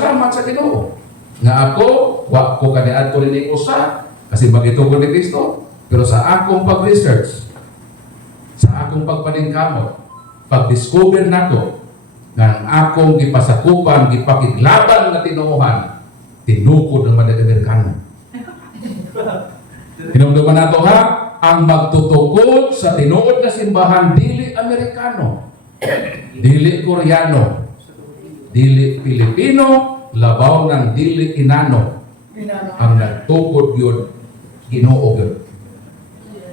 salamat sa Ginoo nga ako wa ko kaniadto ni usa kasi magitugon ni Kristo, pero sa akong pag-research, sa akong pagpaningkamot, pag-discover nako nga ang akong gipasakupan, gipakiglaban na tinuohan, tinukod ng mga Amerikano. Hinumduman nato ha, ang magtutukod sa tinuod na simbahan dili Amerikano, dili Koreano, dili Pilipino, labaw ng dili Inano. Ang nagtukod yun, Ginoo yun.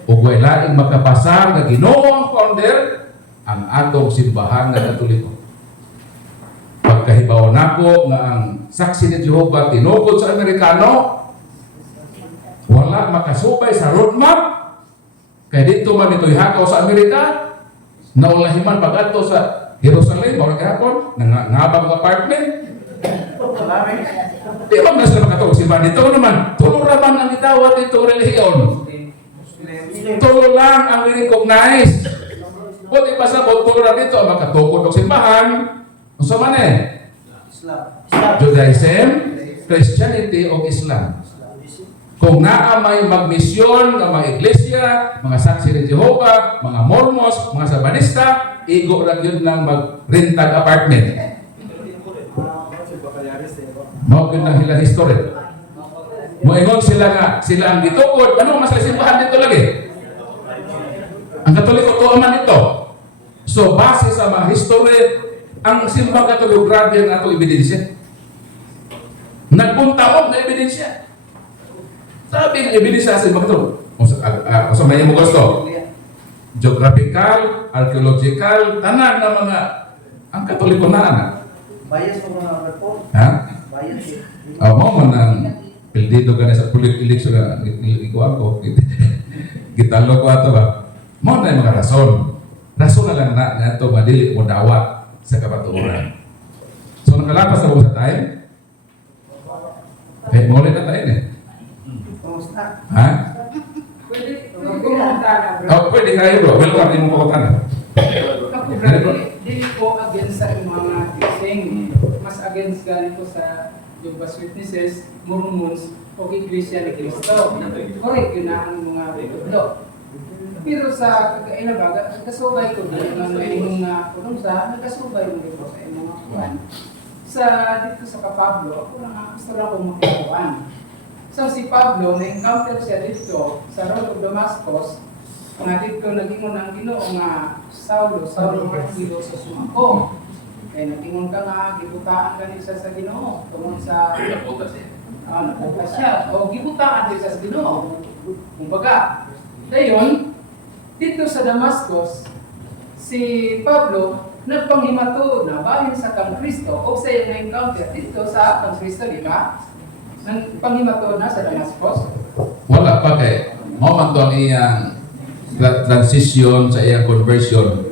Ug way laing makapasa nga Ginoo ang founder ang atong simbahan nga Katoliko. Pagkahibaw nako nga ang saksi ni Jehova tinukod sa Amerikano, wala makasubay sa roadmap. Kaya dito man ito'y hakaw sa Amerika, naulahiman pag-ato sa Jerusalem, bawal kahapon, nangabang apartment. Di ba mas na makatawag si man dito naman? Tulo naman ang itawad dito relihiyon. Tulo lang ang i-recognize. Buti pa sa tulo na dito, makatukod ng simbahan. Ang sama na Judaism, Christianity o Islam. Kung naamay magmisyon ng mga iglesia, mga saksi ni Jehovah, mga Mormons, mga Sabanista, igo lang yun ng mag-rentag apartment. Mawagin lang hilang history. Moingon sila nga, sila ang gitukod. Ano mas simbahan dito lagi? Ang Katoliko to man ito. So, base sa mga history, ang simbang Katoliko, grabe ang ato ebidensya. Nagpuntaon na ebidensya. Sabi ng ebidensya sa simbang Katoliko. Sa may mo gusto. Geographical, archaeological, tanan na mga ang Katoliko na. Bias po mga report. Ha? Bias. Mo man ang pildido ka na sa eleksyon na iko ako. Gitalo ko ato ba? Mo na yung mga rason. Rason na lang na ito madili mo dawat sa kapaturan. So nakalapas na po sa time? Okay, maulit na tayo eh. Kumusta? Ha? Pwede kumunta na, bro. Oh, pwede kayo bro. Welcome din mo kukutan. Ako, bro, dili ko against sa mga teaching. Mas against ganito sa Jehovah's Witnesses, Mormons, o Iglesia ni Cristo. Correct yun na ang mga bitulo. Pero sa kakainabaga, kasubay ko din ang mga kunong sa, nagkasubay mo dito sa mga kuwan. Sa dito sa Kapablo, ako gusto lang akong makukuhan. So si Pablo, na-encounter siya dito sa road of Damascus, nga dito nag-ingon ang Ginoo nga Saulo ang Ginoo sa sumako. Kaya nag-ingon ka nga, gibutaan ka niya sa Ginoo. Tungkol sa naputa siya. O gibutaan din sa Ginoo. Kumbaga, dayon, dito sa Damascus, si Pablo nagpanghimato na bahin sa kang Kristo o sa iyang na-encounter dito sa kang Kristo, di ba? Nang panghimato na sa Damascus? Wala pa kay. Mo man to ang iyang transition sa iyang conversion.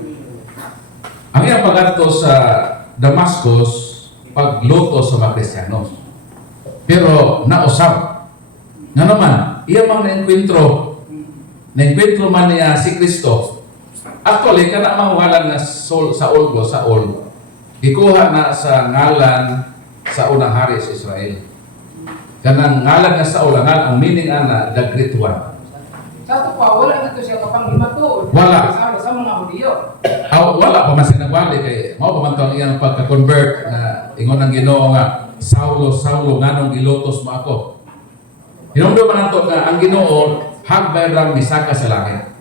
Ang iyang pag-adto sa Damascus, pagluto sa mga Kristiyanos. Pero nausap. Nga naman, iya mang na-enkwentro man niya si Kristo. Actually, kana mahuhalan na Saul, ikuha na sa ngalan sa unang hari sa Israel. Kanang ngalan na Saul, ang meaning ana, the great one. Sa ito pa, wala dito siya kapanghimato. Wala. Sa mga Hudiyo. Wala pa man siya nagwali kay mao pa man to ang iyang pagka-convert na ingon ang Ginoo nga Saulo nganong gilutos mo ako. Hinumdo man nato nga ang Ginoo hagbay ra misaka sa langit.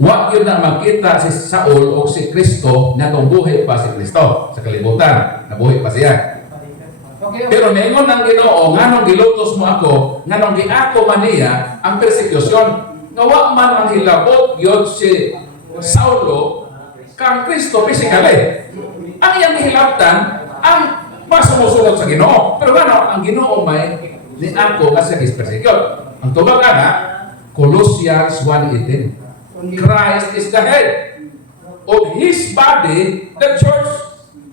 Wa gyud na makita si Saul o si Kristo nga buhi pa si Kristo sa kalibutan, nabuhi pa siya. Okay. Pero ningon ang Ginoo nganong gilutos mo ako, nganong giako man niya ang persecution. Nga wa man ang hilabot gyud si Saulo kang Kristo physically. Ang iyang gihilabtan ang masumusunod sa Ginoo. Pero ang Ginoo may ni ako kasi is-persecute. Ang tubag ana Colossians 1:18. Christ is the head of His body, the church.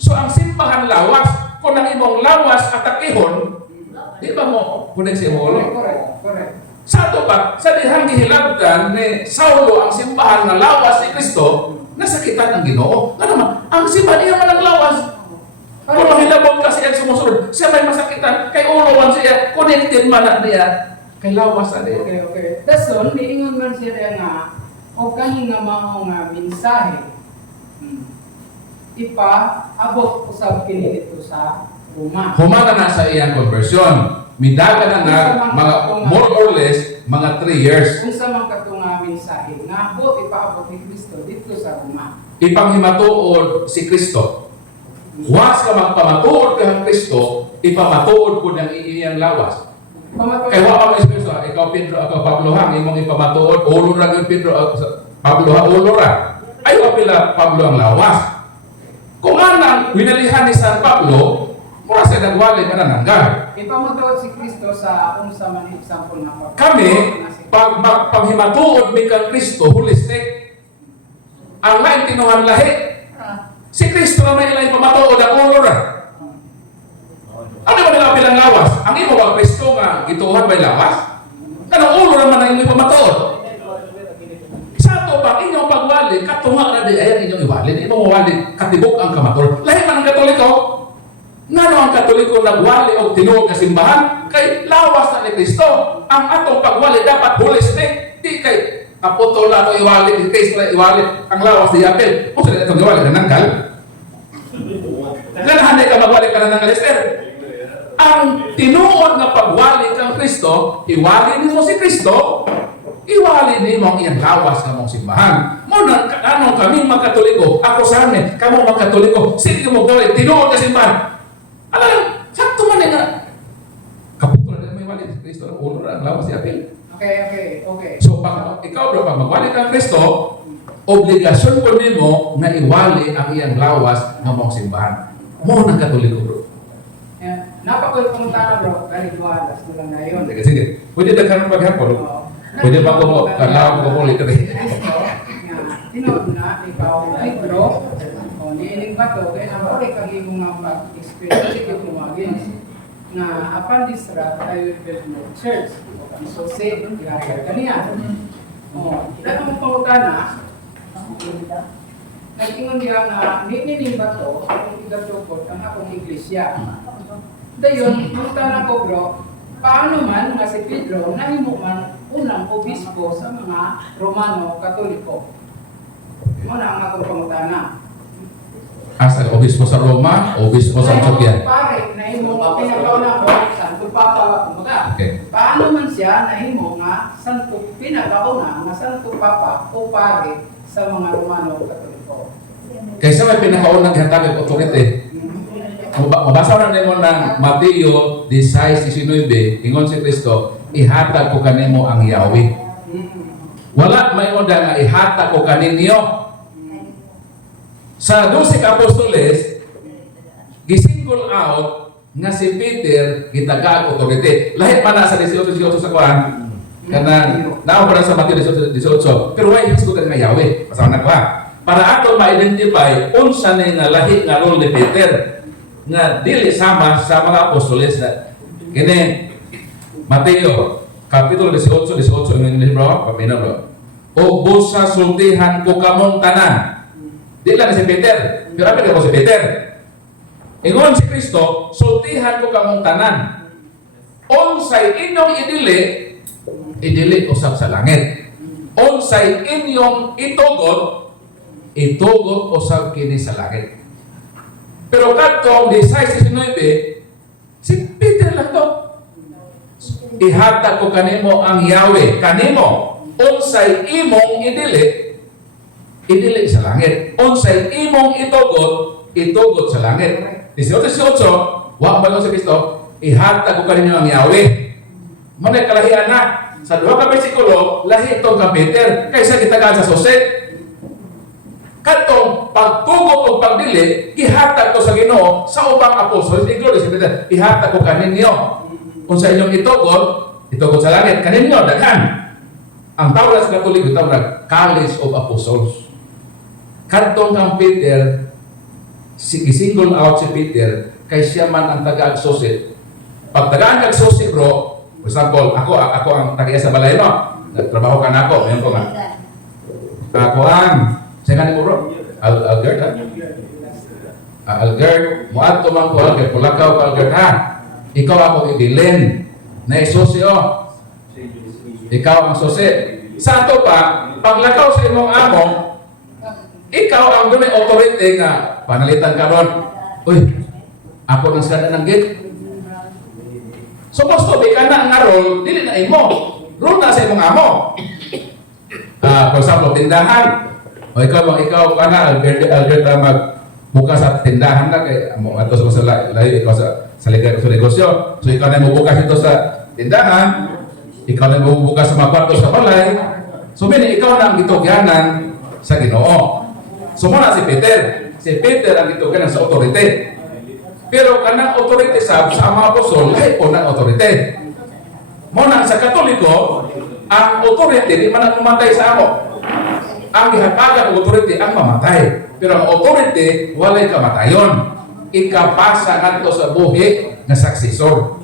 So ang simbahan lawas, kung ang imong lawas at akihon, di ba mo kunig si Molo? Correct. Sa ito pa, sa dihang gihilabtan ni Saulo ang simbahan na lawas ni Kristo, nasakitan ang Ginoo. Ano naman, ang simbahan niya man ang lawas. Kung mahilabot kasi ang sumusunod din man na niya, kay lawas na niya. Okay. Dason, niingon man siya nga, o kani nga mao nga mensahe, ipa-abot usab kini dito sa Roma. Humana na sa iyang conversion. Midaga na na mga more or less mga 3 years. Kung sa mga katunga mensahe, nga abot ipaabot ni Kristo dito sa Roma. Ipanghimattuod si Kristo. Once ka magpamatuod ka ng Kristo, ipamatuod po ng iyang lawas. Kaya wa pa may Kristo, ikaw Pedro, ako Pablo hang, imong ipamatuod, ulo ra ng Pedro, Pablo ha, ulo ra. Ay wa pila Pablo ang lawas. Kung anang winalihan ni San Pablo, mura sa nagwali manananggal. Ipamatuod si Kristo sa unsa man example nga Kami, paghimatuod mi kang Kristo, holistic. Ang lain tinuhan lahi. Si Kristo na may ilang pamatuod ang ulo ra. Ano ba nila bilang lawas? Ang imo ba Kristo nga gituhan may lawas? Kanang ulo naman ang imo pamatuod. Sa to ba inyong pagwali, katunga na di ayan inyong iwali, imo mawali katibok ang kamator. Lahi man ang Katoliko. Ngano ang Katoliko nagwali o tinuod nga simbahan kay lawas na ni Kristo. Ang atong pagwali dapat holistic, di kay kaputol na ito iwali, di kay Israel iwali, ang lawas ni Yapel. Kung sila itong iwali, nananggal. Ganahan ka magwali ka nananggal, Esther. Ang tinuod na pagwali kang Kristo, iwali nimo si Kristo, iwali nimo ang iyang lawas nga mong simbahan. Muna, anong kami magkatoliko, ako sa amin, kamo magkatoliko, sige mo gawin, tinuod ka simbahan. Alam, sakto man nga. Kaputol na may wali si Kristo, ulo na ang lawas ni Apil. Okay. So, ikaw bro, pag magwali kang Kristo, obligasyon po nimo na iwali ang iyang lawas nga mong simbahan. Mo ng katoliko bro. Napakulit pumunta na bro, kanigwalas na lang na yun. Sige. Pwede na ka maghapon. Pwede ba ko kalawang ko ulit rin? Kristo, nga, tinood na, ikaw ay bro, o niinig ba to, kaya ang pari kaging mga pag-experience, sige tumagin, na upon this rock, I will build my church. So say, ihayag ka niya. O, dahil mo pumunta na, nag-ingon diya nga, niinig ba to, kung igatupot ang akong iglesia. Dayon, pumunta na ko bro, paano man nga si Pedro nahimo man unang obispo sa mga Romano Katoliko. Muna ang akong pangutana. Asa, obispo sa Roma, obispo sa Antioquia. Pare, nahimo nga pinakauna ko, Santo Papa, kumaga. Okay. Paano man siya nahimo nga pinakauna nga Santo Papa o pare sa mga Romano Katoliko. Kaysa may pinakaunang gihatag og otorite. Mabasa na nimo ng Mateo 16:19, ingon si Kristo, ihatag ko kanimo ang Yahweh. Wala may onda nga ihatag ko kaninyo. Sa 12 ka apostoles, gisingle out nga si Peter gitagag otorite. Lahi pa na sa 18 sa kuan. Kanang nao para sa Mateo 18. Pero why hisgo nga Yahweh? Pasaw na ko ha. Para ato ma-identify unsa ni nga lahi nga role ni Peter nga dili sama sa mga apostoles na kini Mateo kapitulo 18 ng libro paminaw bro. O busa sultihan ko kamong tanan. Di lang si Peter, pero apa ko si Peter? Ingon si Kristo, sultihan ko kamong tanan. Unsay inyong idili usab sa langit. Unsay inyong itugot usab kini sa langit. Pero katong 16:19, si Peter lang to. Ihatag ko kanimo ang Yahweh, kanimo. Unsay imong idili sa langit. Unsay imong itugot sa langit. 18:18, wa ba sa Kristo, ihatag ko kanimo ang Yahweh. Manay kalahian na. Sa duha ka bersikulo, lahi itong ka Peter, kaysa gitagaan sa Jose. Katong pagtugot o pagdili, ihatag ko sa Ginoo sa ubang apostol, including si Peter, ihatag ko kaninyo. Kung sa inyong itugot sa langit, kaninyo, daghan. Ang tawag sa Katoliko, tawag College of Apostles. Katong kang Peter, single out si Peter, kay siya man ang taga-agsosit. Pag taga-agsosit bro, for example, ako ang taga sa balay no, nagtrabaho ka na ako, ngayon ko nga. Ako ang saya kan bro, Algert ha? Algert, muat to man ko Algert, pulakaw ko Algert ha? Ikaw ako ibilin. na isusyo. Ikaw ang susi. Sa ato pa, paglakaw sa imong amo, ikaw ang dunay authority nga panalitan karon. Uy, ako nang sada ng gate. Supposed to be ka na nga role, dili na imo. Role na sa imong amo. For example, tindahan. O ikaw Albert magbukas sa tindahan na kay amo ato sa layo ikaw sa negosyo. So ikaw na magbukas ito sa tindahan, ikaw na magbukas sa mga kwarto sa balay. So bini ikaw na ang gitugyanan sa Ginoo. So muna si Peter. Si Peter ang gitugyanan sa authority. Pero kanang authority sa mga apostol, lahi po ng authority. Muna sa Katoliko, ang authority di man ang mamatay sa amo. Ang gihatagan ng authority ang mamatay. Pero ang authority, walay kamatayon. Ikapasa ngadto sa buhi nga successor.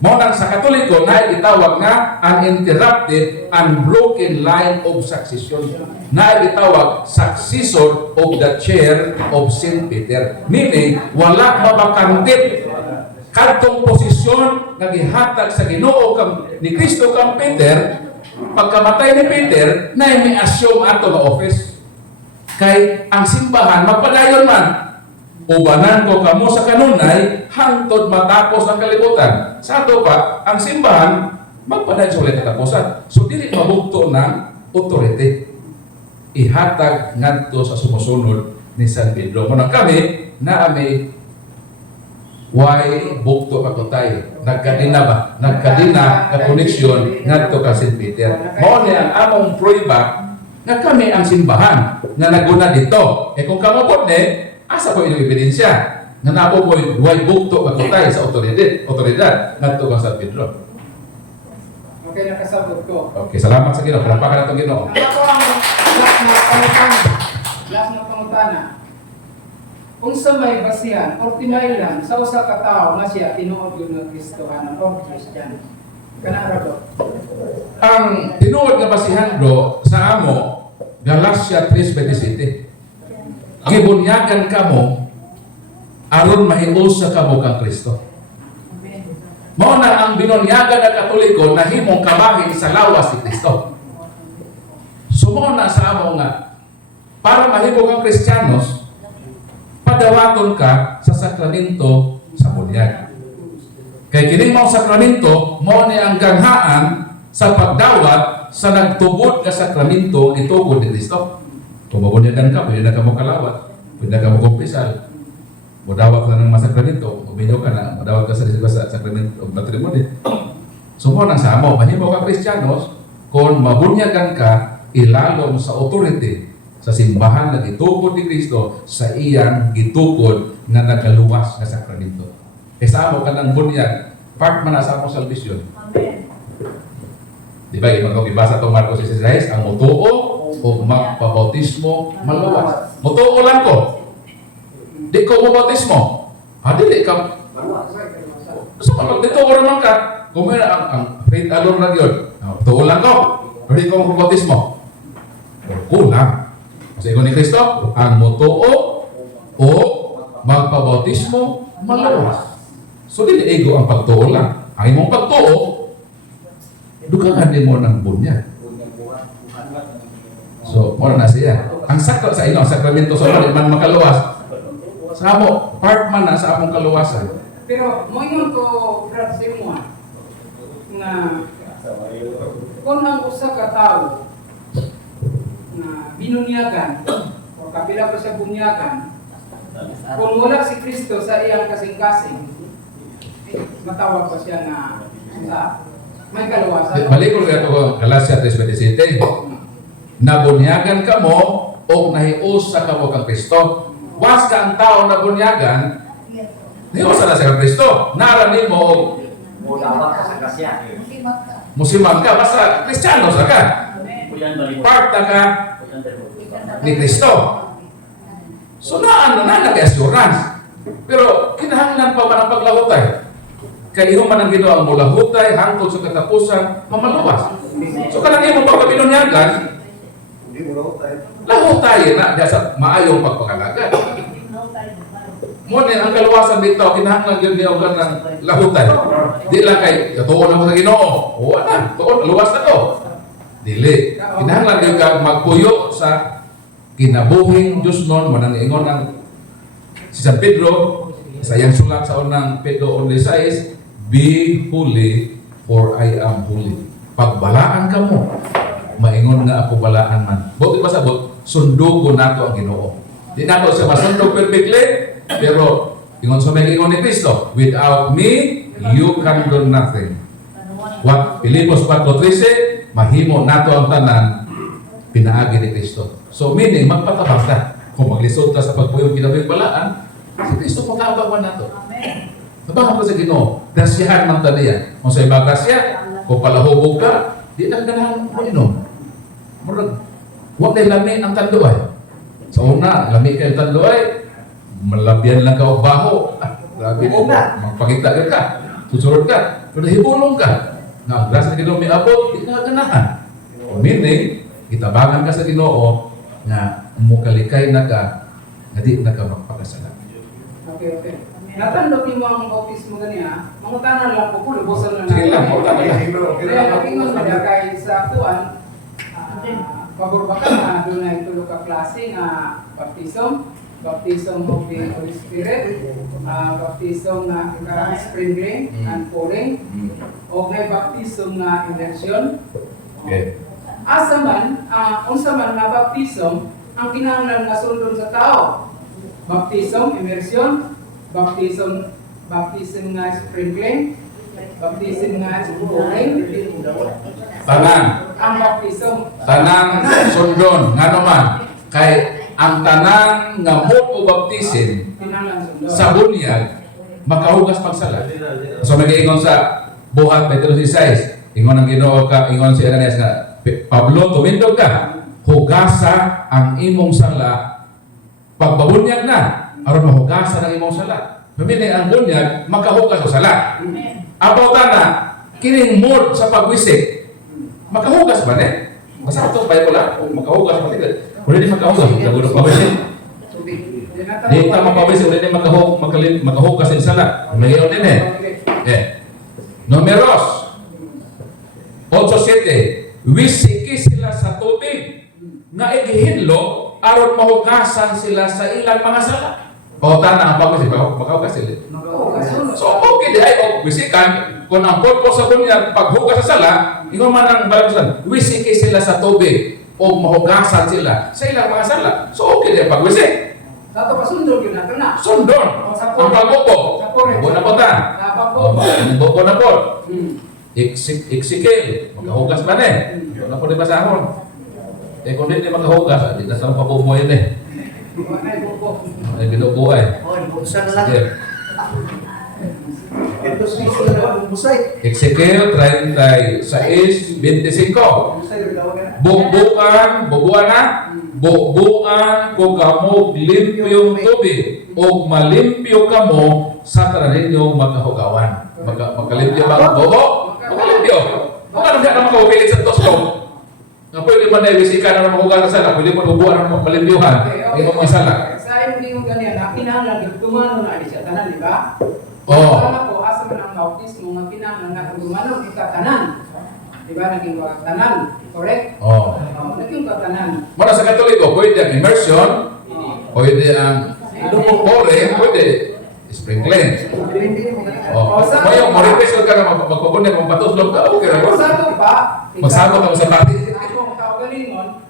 Muna sa Katoliko, na itawag nga uninterrupted, unbroken line of succession. Na itawag successor of the chair of St. Peter. Meaning, wala mabakantip kadtong posisyon nga gihatag sa Ginoo ni Kristo kang Peter. Pagkamatay ni Peter, na may assume ato na office. Kay ang simbahan, magpadayon man. Ubanan ko kamo sa kanunay, hangtod matapos ang kalibutan. Sa ato pa, ang simbahan, magpadayon sa ulit katapusan. So, dili mabugto ng authority. Ihatag ngadto sa sumusunod ni San Pedro. Kung kami, na may why bukto patutay? Nagkadina ba? Nagkadina ka koneksyon ngadto ka St. Peter. Mao ni ang among prueba nga kami ang simbahan nga naguna dito. Kung kamo po ni, asa po inyong ebidensya nga napo mo why bukto patutay sa otoridad ngadto ka St. Pedro. Okay, nakasabot ko. Okay, salamat sa Ginoo. Palapakan nato Ginoo. Ako ang last na pangutana. Unsa may basihan or tinailan sa usa ka tawo nga siya tinuod yun nga Kristohanon o Christian. Kana ra ba? Ang tinuod nga basihan bro sa amo Galatia 3:27. Gibunyagan kamo aron mahius sa kamo kang Kristo. Mao na ang binunyagan ng Katoliko na himong kabahin sa lawas ni Kristo. Sumo na sa amo nga para mahimo kang Kristiyanos, padawaton ka sa sakramento sa bunyag. Kay kining mao sakramento mao ni ang ganghaan sa pagdawat sa nagtubod nga sakramento itugod ni Kristo. Kung mabunyagan ka, pwede na ka mo kalawat, pwede na ka mo kumpisal. Mudawat ka ng mga sakramento, uminyo ka na, mudawat ka sa sakramento o matrimony. So mao nang sa amo, mahimo ka Kristiyanos kung mabunyagan ka ilalom sa authority sa simbahan na gitukod ni Kristo sa iyang gitukod nga nagaluwas nga sakramento. Kaysa amo ka ng bunyag, part man na sa among salvation. Amen. Di ba, ibasa itong Marcos 16, ang mutuo o magpabautismo maluwas. Mutuo lang ko. Di ko mabautismo. Dili ka. So, dito ko naman ka, kung may ang faith alone lang yun. Mutuo lang ko. Pero di ko mabautismo. Kulang. Sa ingon ni Kristo, ang mutuo o magpabautismo maluwas. So, dili ego ang pagtuo lang. Ang imong pagtuo, dugangan din mo ng bunya. So, muna na siya. Ang sakto sa inyo, ang sakramento sa ulit man makaluwas. Sa amo, part man na sa among kaluwasan. Pero moingon ko brad sa imo nga kung ang usa ka tawo na binunyagan o kapila pa sa bunyagan, kung wala si Kristo sa iyang kasing-kasing, matawag pa siya na sa may kaluwasan. Balik ko ito ko, Galatia 3:27. Nabunyagan ka mo o nahius sa kamo kang Kristo. Was ka ang tao na bunyagan, nahius na sa kang Kristo. Naranin mo o musiman ka, basta Kristiyano ka. Part na ka ni Kristo. So na nag-assurance. Pero kinahanglan pa ba ng paglahutay? Kaya man ang ginawa mo lahutay, hangtod sa katapusan, mamaluwas. So kanang mo pagkabinunyagan, lahutay na sa maayong pagpakalagad. Muna ang kaluwasan dito, kinahanglan yun niya ka ng lahutan. Di lang kay, tuon ako sa Ginoo. O na, tuon, luwas na to. Dili. Kinahanglan yun ka magpuyo sa kinabuhing Diyos nun, manang ingon ng si San Pedro, sa iyang sulat sa unang Pedro 11:6, be holy, for I am holy. Pagbalaan ka mo, maingon nga ako balaan man. Buti ba sabot, sundo ko nato ang Ginoo. Di nato siya masundo perfectly, pero ingon sa may ingon ni Kristo, without me, you can do nothing. What Filipos 4:13, mahimo nato ang tanan, pinaagi ni Kristo. So meaning, magpatabang ka. Kung maglisod ka sa pagpuyong kinabuhing balaan, si Kristo magkabawan nato. Tabangan ko sa Ginoo, grasyahan ng taniya. Kung sa iba grasya, kung palahubog ka, di na ganahan mo inom. Murag, huwag na lami ang tanduay. Sa una, lami kayo tanduay, malabyan lang ka o baho. Grabe mo, magpakita ka, susurod ka, pero hibulong ka. Na, grasya na Ginoo may abot, di na ganahan. Meaning, itabangan ka sa Ginoo, na mukalikay na ka, na di na ka magpakasala. Okay. Natandot mo ang bautismo ganiya, mangutanan lang po, lubusan lang Sige lang, mangutanan lang. Kaya pag-ingon mo na kahit sa kuwan, pabor ba ka na doon na itulo ka klase nga baptism of the Holy Spirit, baptism na karang sprinkling and pouring, o may baptism na immersion. Okay. Asa man, unsa man nga baptism, ang kinahanglan nga sundon sa tao. Baptism, immersion, baptism nga sprinkling, baptism nga pouring, Tanan, ang baptism. tanan sundon, nga naman, kay ang tanan nga mo o baptisin Kinahanglan sundon. sa bunyag, makahugas pagsala. So nag-iingon sa buhat Pedro 6, ingon ang Ginoo ka, ingon si Ananias nga, Pablo, tumindog ka, hugasa ang imong sala, pagbabunyag na, aron mahugasan ang imong sala. Pamili ang bunyag, makahugas sa sala. Abaw na, kining mood sa pagwisik, makahugas ba ne? Basta ito, Bible lang, makahugas ba ne? Kung hindi makahugas, magkagulo pawisik. Di tama pawisik, kung hindi makahugas ang sala. Magayon din Numeros 8:7, wisiki sila sa tubig nga igihinlo aron mahugasan sila sa ilang mga sala. O tana ang pagwisik, makahugas sila. So okay di ay wisikan kung ang purpose sa bunyag paghugas sa sala, ingon man ang balagusan, wisiki sila sa tubig o mahugasan sila sa ilang mga sala. So okay di pagwisik. Sa ito pa sundon yun natin na. Sundon ang pagbubo. Bubo na po ta. Bubo na po. Iksikil, magkahugas ba ne? Ito na po di basahon. Kung hindi makahugas, di na sa pabubo yun Ay binubuhay. Buksan lang. Ito si Sila Busay. Ezekiel 36:25. Bubuan ko kamo limpyo yung tubig o malimpyo kamo sa tanan magkahugawan. Magkalimpyo ba ang bobo? Magkalimpyo. Magkano siya naman kahugilig sa toslo? Nga pwede man na ibisikan na mahugasan sa sala, pwede man bubuan ng malimpyuhan. Ay mga sala. Sa hindi yung ganyan, kinahanglan tumano na di siya tanan, di ba? Oo. Kaya po, asa man ang bautismo nga kinahanglan na tumano ikatanan. Di ba? Naging tanan. Correct? Oo. Naging katanan. Muna sa Katoliko, pwede ang immersion, pwede ang pouring, pwede sprinkling. Ngayon, mo-request ka na magpapunin, magpatuslog ka, okay na yun. Magsado pa. Magsado ka sa pati. Ako kaugalingon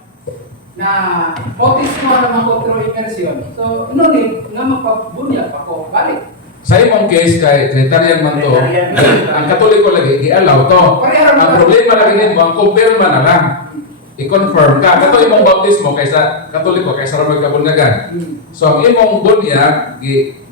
na bautismo na makotro immersion. So, nunit nga magpabunyag ako balik. Sa imong case, kay Trinitarian man to, ang Katoliko lagi, i-allow to. Ang problema lagi nito, ang kumpirma na lang. I-confirm ka. Kato imong bautismo kaysa Katoliko, kaysa ramag kabunyagan. So, ang imong bunyag,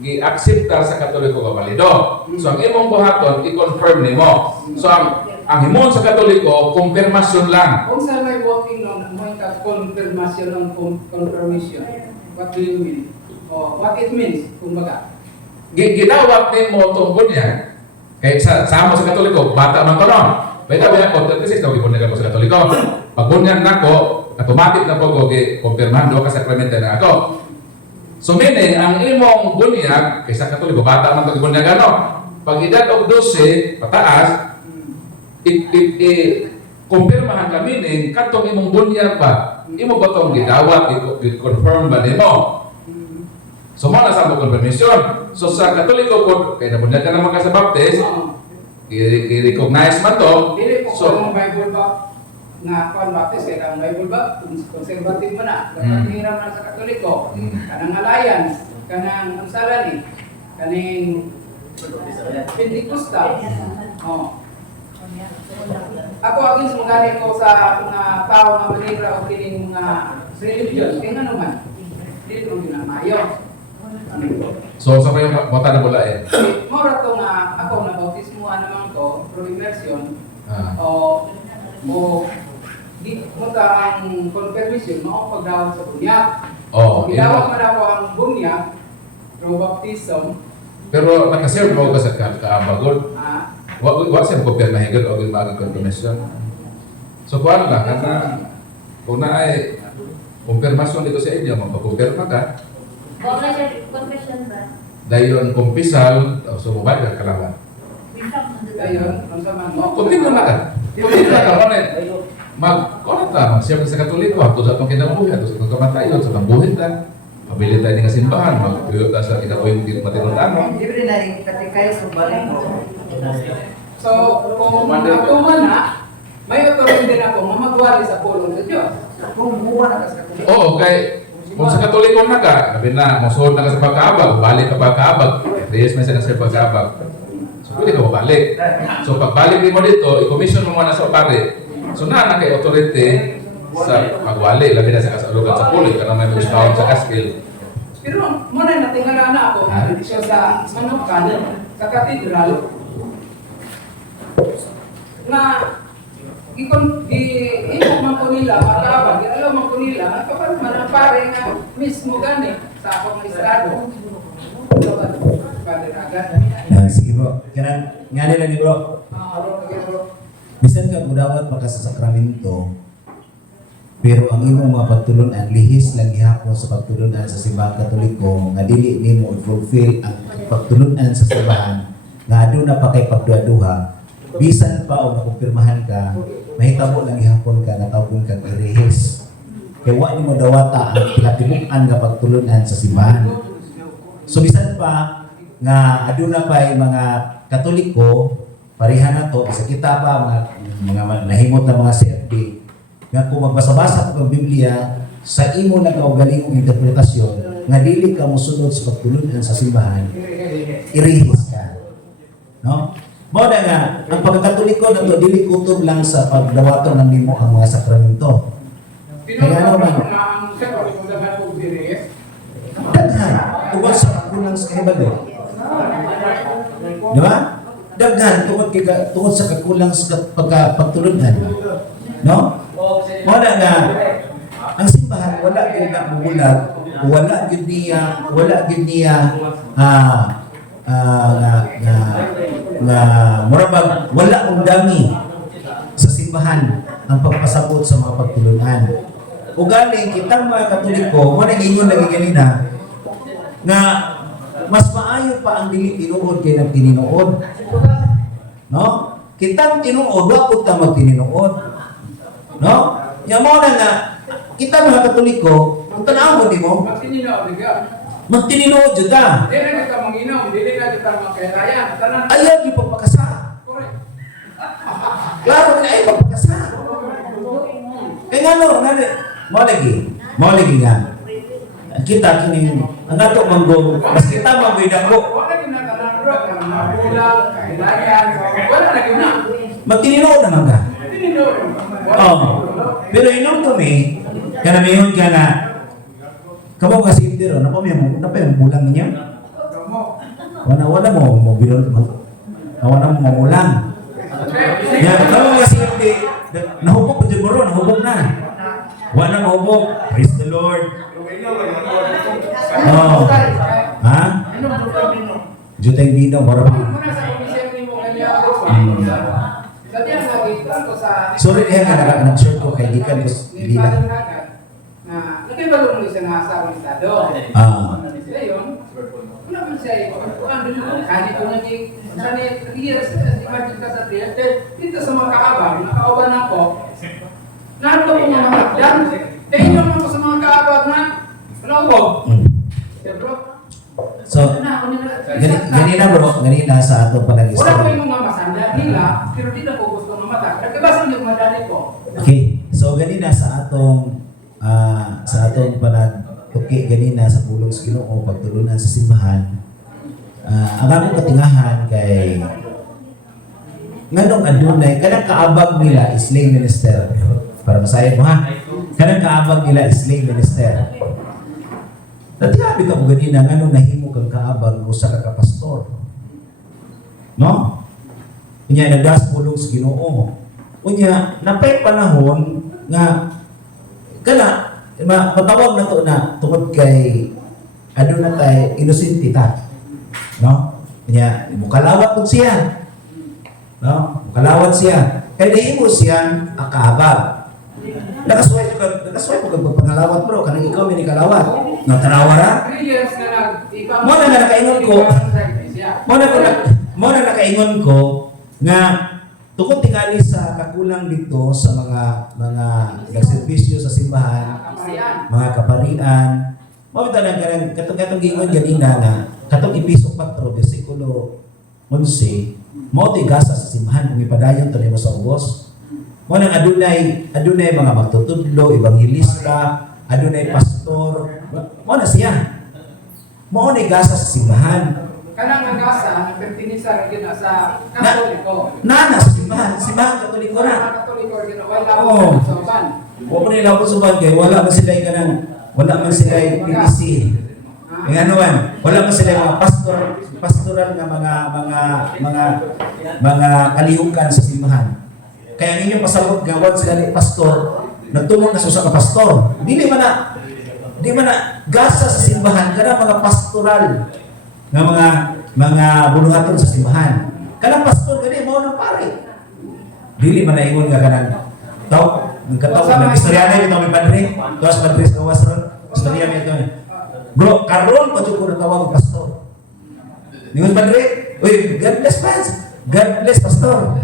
gi-accepta sa Katoliko ka valido. So, ang imong buhaton, i-confirm nimo. So, ang himon sa Katoliko, kumpirmasyon lang. Kung saan may working on, may confirmation ng confirmation. What do you mean? What it means, kumbaga. Ginawat nimo itong bunyag, kaya sa amo sa Katoliko, bata man to no. Pwede ba ako, 36 na bunyag ako sa Katoliko. Pag bunyag na ako, automatic na po ko kumpirmando ka sakramento na ako. So meaning, ang imong bunyag, kaysa katoliko, bata man pag-bunyag ano, pag edad og 12, pataas, kumpirmahan ka meaning, katong imong bunyag ba, imo ba itong gidawat, i-confirm ba nimo? So mo na sa mo confirmation. So sa katoliko, kaya nabunyag ka naman ka sa baptist, i-recognize man to. Dili po So, ang Bible ba nga kuan baptist kay ang Bible ba conservative man na dapat hiram na sa Katoliko kanang alliance kanang unsala ni kaning Pentecostal ako agin sumugani ko sa mga tao nga manira o kining mga religion kay ano man dili ko ginamayo. so sa may mata na bula eh. Mora to nga ako na bautismo naman ko pro immersion o di mo ta ang confirmation mo ang pagdawat sa bunyag. Oh, Gidawat man ako ang bunyag pro baptism. pero nakaserve mo ka sa kaabagod. Wa siya ko pirma higit o gilmag confirmation. So kuan lang kana kung na ay konfirmasyon dito sa inyo, magpakumpirma ka. Wala siya confession ba? Dayon kumpisal, so mobile ka kalaban. Dayon, unsa man mo? Kumpirma na ka. Kumpirma ka mo mag-konat lang, mag-serve sa Katoliko, ato sa itong kinabuhi, ato sa itong kamatayon, sa itong buhin lang. Pabili tayo ng simbahan, mag-tuyo tayo sa kinabuhi matinutano. Hindi rin na yung katikay sa balik ko. So, kung ako man na, may authority din ako mamagwali sa pulong sa Diyos. Kung buwan na kasi katikay. Oo, kay kung sa Katoliko na ka, sabi na, musuod na ka sa pagkaabag, balik ka pagkaabag, 3 years may sa pagkaabag. So, pwede ka mabalik. So, pagbalik mo dito, i-commission mo muna sa pare. So, na kay authority sa pagwali, labi na sa kasalugan sa pulit, karang may gustahan sa kaskil. Pero muna natingala na ako siya sa Manukan, sa katedral, na i-imok man ko nila, magkabag, alam man ko nila, kapag man ang pare nga mismo gani sa akong estado. Padre agad. Sige bro, kanang nga nila ni bro. Bisan ka mudawat maka sa sakramento, pero ang imong mga pagtulunan lihis lang gihapon sa pagtulunan sa simbahan Katoliko nga dili nimo i-fulfill ang pagtulunan sa simbahan nga aduna pa kay pagduha-duha. Bisan pa o nakumpirmahan ka, mahitabo lang gihapon ka natawgon kang irehis. Kaya wa nimo dawata ang pinatibukan nga pagtulunan sa simbahan. So bisan pa nga aduna pa mga Katoliko pareha na to sa kita pa mga nahimot na mga CFD nga kung magbasa-basa ka ng Biblia sa imo na kaugalingong interpretasyon nga dili ka mosunod sa pagtulunan sa simbahan irihis ka, no? Mao na nga ang pagkatoliko nato dili kutob lang sa pagdawaton ng nimo ang mga sakramento. Kaya ano man ang sa pagkulagan ko diri daghan tungkol sa kakulang sa kahibalo. Di ba? Daghan tungkol sa kakulang sa pagtulunan. No? Wala nga ang simbahan wala gyud na bubulag, wala gyud niya murabag wala ang dami sa simbahan ang pagpasabot sa mga pagtulunan. O galing kitang mga Katoliko, mo nagingon lagi ganina nga mas maayo pa ang dili tinuod kay nagtininuod. No? Kitang tinuod, wa pud ta magtininuod. No? Nya mo na nga kita mga Katoliko, kung tanaw mo nimo, magtininuod jud ta. Dili na kita manginom, dili na kita magkairayan. Tanan. Ayaw di pagpakasa. Correct. Klaro na ay pagpakasa. Kaya nga no, mo lagi nga. Kita kini ang ato manggo, mas kita manggoy dako. Wala gyud na tanan ro, kanang bulag, kairayan. Wala na gyud na. Magtininuod naman ka. Tininood. Oh. Pero inom to me, kana mayon ka na kamo kasi intero, na pa yung bulang niya. Wala mo bilon mo. Wala mo mamulang. Ya, kamo kasi hindi nahubog ko jud mo nahubog na. Wala mahubog. Praise the Lord. Oh. Ha? Jutay bino mara pa. Muna sa komisyon nimo kanya ako. Sabi ang nagitan ko sa Sorry diha nga nag-short ko kay gikan ko Nagbalong agad na nakibalo mo siya nga sa Estado. Ah. siya kuan dito kani ko nagi sani years imagine ka sa dito sa mga kaabang nakauban ako nato ko mga magdan tayo mo sa mga kaabang na lawog ya bro So, ganina bro, ganina sa ato wala ko panag-istorya. yung mga masanda nila pero di na ko gusto ng mata nagkabasa niyo madali ko Okay, so ganina sa atong panagtuki ganina sa pulong sa Ginoo pagtulunan sa simbahan. Ang akong katingahan kay nganong adunay kanang kaabag nila is lay minister. Para masayad mo ha. Kanang kaabag nila is lay minister. Natihabi ka mo ganina nganong nahimo kang kaabag usa ka pastor. No? Unya nagdas pulong sa Ginoo. Unya napay panahon nga kana matawag na to na tungod kay ano na tay inosente ta. No? Unya mukalawat pud siya. No? Mukalawat siya. Kay nahimo siya akaabag. Nakasway ko kag pangalawat bro kanang ikaw may kalawat. No tanawara? 3 years na Mo na nakaingon ko. Mo na nakaingon ko nga tungkol tingali sa kakulang dito sa mga nagserbisyo sa simbahan, mga kaparian. Mo bitaw nang katong gingon ganina nga katong Episo 4 bersikulo 11 mo tigasa sa simbahan kung ipadayon to nimo sa ubos. Mo nang adunay mga magtutudlo, ebanghelista, adunay pastor. Mo na siya. Mo ni gasa sa simbahan. kanang agasa pertinisa gyud sa Katoliko Nana sa simbahan Katoliko na. Katoliko gyud wala Oo. ko sa uban Wa mo nila ko subad kay wala man sila wala man sila PPC. Ang ano man, wala man sila mga pastoral nga mga kalihukan sa simbahan. Kaya ang inyong pasabot nga wala sila ni pastor, nagtumong na sa ka pastor. Di man na gasa sa simbahan kana mga pastoral nga mga buluhaton sa simbahan. Kanang pastor gani mao nang pare. Dili man naingon nga kanang nagkataon na istorya na ito may padre. Tuwas padre sa kawas ron. Istorya na ito. Bro, karon pa ko natawag ang pastor. Ningon padre, uy, God bless fans. God bless pastor.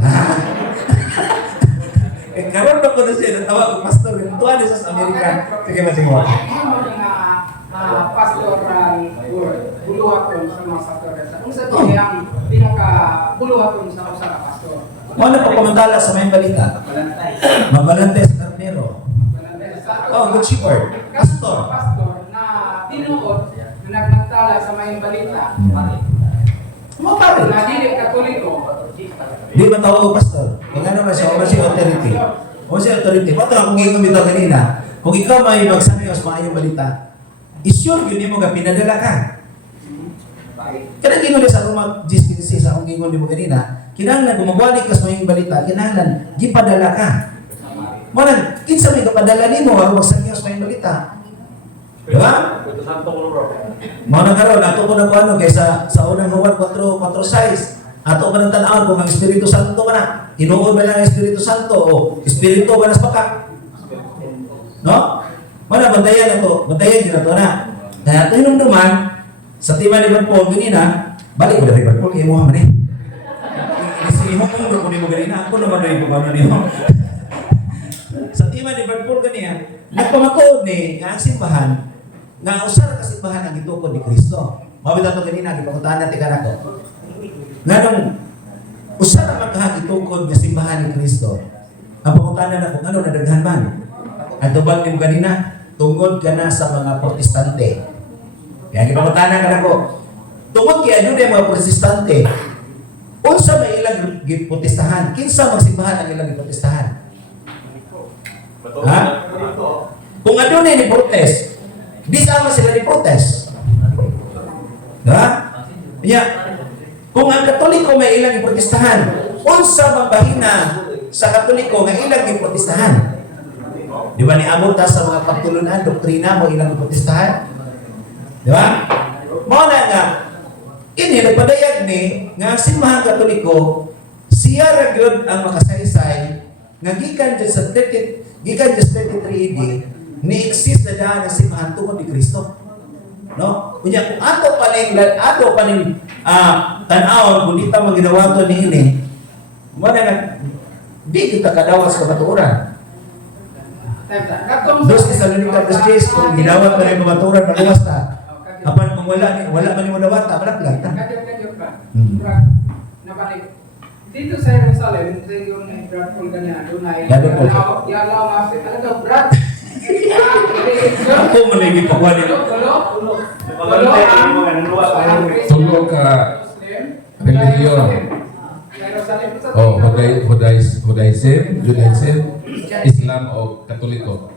Karon pa ko na siya natawag ang pastor. Tuwa niya sa Amerika. Sige ba, sige ba. pastoral word buluhaton sa mga pastor kung sa to ang pinaka buluhaton sa usa ka pastor Ano pa pamandala sa may balita? Mabalante sa karnero. Oh, good shepherd. Pastor. pastor na tinuod na nagtala sa may balita Mo pare. na dili katoliko Di ba tawag ko pastor? Kung ano ba siya, si authority. O si authority. Bato akong gingon bitaw kanina. Kung ikaw may magsabi sa maayong balita, isyon yun mo nga pinadala ka. Kanang gingon sa Roma 10:16 sa akong gingon mo kanina, kinahanglan gumagwali ka sa maayong balita, kinahanglan gipadala ka. Mo nang kinsa may kapadala nimo aron magsabi sa maayong balita. Di ba? Mo na karon ato ko na ano kaysa sa unang Juan 4:6. Ato ka ng tanaw kung ang Espiritu Santo ba na? Tinuod ba ng Espiritu Santo o Espiritu ba na sa pakak? No? Mana bantayan na to? Bantayan yun na to na. Kaya ito yung naman, sa tima ni Paul ganina, balik ko na kay Paul, kaya mo naman eh. Isili mo kung ano mo ganina, ako naman na yung pagkano niyo. Sa tima ni Paul ganina, nagpamakood ni ang simbahan, nga usar ka simbahan ang itukod ni Kristo. Mawita to ganina, ipagkutahan natin ka na ko. Nga nung usar ang magkahagitukod ng simbahan ni Kristo, ang pagkutanan na kung ano nadaghan man. At tubag niyo ganina, tungod ka na sa mga protestante. Kaya ipagkutanan ka na ko. Tungod kaya doon yung mga protestante, unsa may ilang protestahan? Kinsa magsimbahan ang ilang protestahan? Ha? Kung ano na ni protest, di sama sila ni protest. Ha? Kaya, kung ang Katoliko may ilang iprotestahan, unsa mabahina sa Katoliko nga ilang iprotestahan? Di ba niabot ta sa mga pagtulunan, doktrina mo ilang iprotestahan? Di ba? Mao na nga, ini nagpadayag ni nga ang simbahan Katoliko, siya ra gyud ang makasaysay nga gikan jud sa 33 AD ni exist na daan ang simbahan tungod ni Kristo. no? Unya kung ato paning tan-aw kung di ta maginawato niini, mo na di kita kadawas sa matuoran. Dos Tesalonica 3:10 kung ginawat pa rin kamaturan maluwas ta. Apan kung wala man ni mo dawata, malaglag ta. Kadyo pa. Hmm. Nabalik. Dito sa Jerusalem, sa yung Brad Paul ganyan, doon ay Lado po. yalaw mapit. Ano Brad? Ako mo na ipagawa nila. Tulo ka relihiyon. Oh, Judaism, Islam o Katoliko.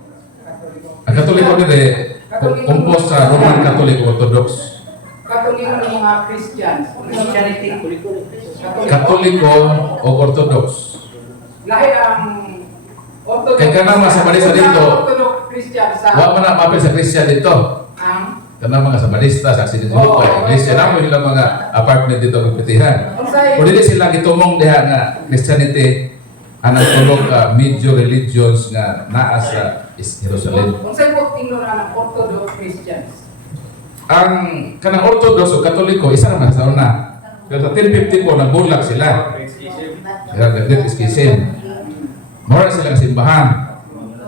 Ang Katoliko nila kumpos sa Roman Catholic Orthodox. Katoliko ng mga Christians. Christianity. Katoliko o Orthodox. Lahi ang Orthodox. Kaya ka na masabalista dito. Orthodox Christian sa Wa man na mapil sa Christian dito. ang Kana mga sabalista sa dito ko iglesia na mo nila mga apartment dito magpitihan. Kung dili sila gitumong diha nga Christianity anang tulog ka major religions nga naa sa Jerusalem. Kung sa'yo po tingnan ng Orthodox Christians. Ang kanang Orthodox o Katoliko isa naman sa una. Pero sa 1054 nagbulag sila. Kaya Great Schism. Mura silang simbahan.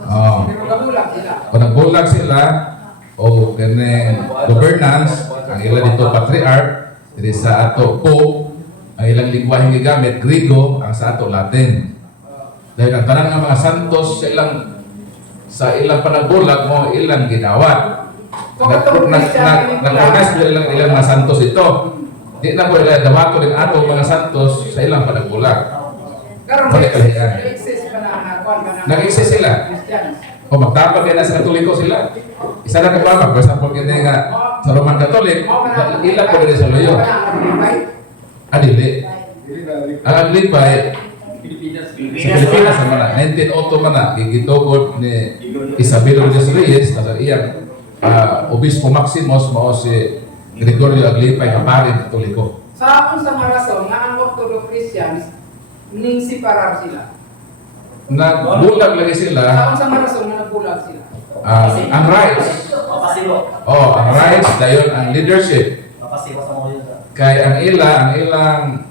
Oh. Pero kabulang sila. Kung nagbulag sila o ganeng governance, ang ilan dito patriarch, dili sa ato Pope, ang ilang lingwaheng gigamit Griego, ang sa ato Latin. Dahil ang tanan nga mga santos sa ilang panagbulag mo ilang ginawat. Nag-organize ilang mga santos ito. Di na po ilang dawato din ato mga santos sa ilang panagbulag. Karon Balik kalihan. exist pa na kuan ka na. Nag-exist sila. Christians. O magtapag yan na sa Katoliko sila. Isa na kapapag, for example, kaya nga sa Roman Catholic, ilan po rin sa loyo. Adili. Ang Agripay, sa Pilipinas naman na, 1902 man na, gigitugod ni Isabel de Reyes, tapos iyang Obispo Maximus, mao si Gregorio Agripay, kaparin Katoliko. Sa akong sa marason nga ang Orthodox Christians ning separar sila. Nagbulag lagi Sa sila, akong sa marason nga nagbulag sila. ang rights. Oh, ang rights, dayon ang leadership. Kay ang ilang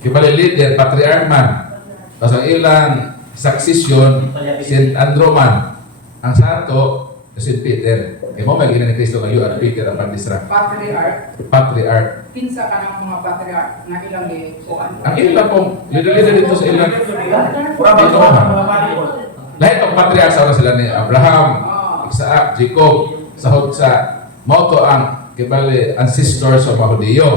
kibali leader, patriarch man. Tapos ang ilang succession, St. Andrew man. Ang sa ato, St. Peter. Kaya mo magiging ni Cristo ngayon at Peter ang pandisra. Patriarch. Kinsa ka ng mga patriarch na ilang kuan. Ang ilang pong leader dito sa ilang lahat ng patriarch sa sila ni Abraham, Isaac, Jacob, sahod sa moto ang kibali ancestors sa mga Hudiyo.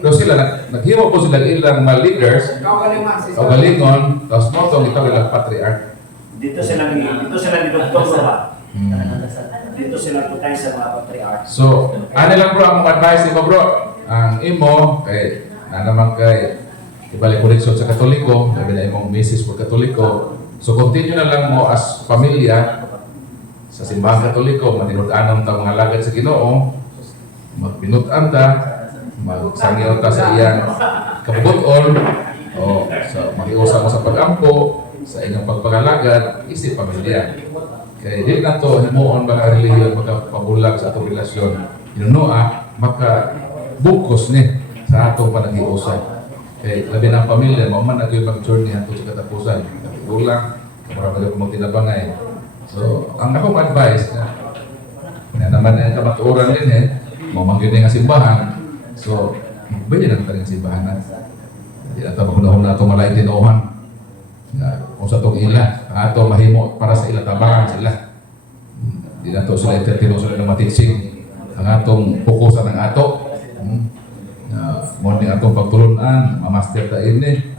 Pero sila naghimo po sila ilang mga leaders Kaugalingon si o galingon, tapos moto ang itawag ilang patriarch. Dito sila didugtong ba? Dito sila tutay sa mga patriarch. So, ano lang bro ang advice mo bro? Ang imo kay naman kay ibalik koneksyon sa Katoliko, labi na imong message for Katoliko. So continue na lang mo as pamilya sa simbahan Katoliko, matinud-anon ta mga lagad sa Ginoo, magpinud-an ta, magsangyaw ta sa iyang kabubuton, o sa magiusa mo sa pag-ampo, sa inyong pagpagalagad, isip pamilya. Kaya di na to himuon mga relihiyon magkapabulag sa atong relasyon. Inunua, makabukos ni sa atong panagiusan. Kaya labi ng pamilya, mauman na kayo mag-journey hanto sa katapusan. Kulang, marami na kumang tinabangay. So, ang akong advice na naman ang kamatuoran din mamangkin nga simbahan. So, pwede na rin simbahan na. Hindi na ito magunahon na ito malay tinuhan. Kung sa itong ila, ang ato mahimo para sa ila, tabangan sila. Hindi na ito sila entertino sila ng matiksing. Ang atong pukusan ng ato. Morning atong pagtulunan, mamaster ta ini.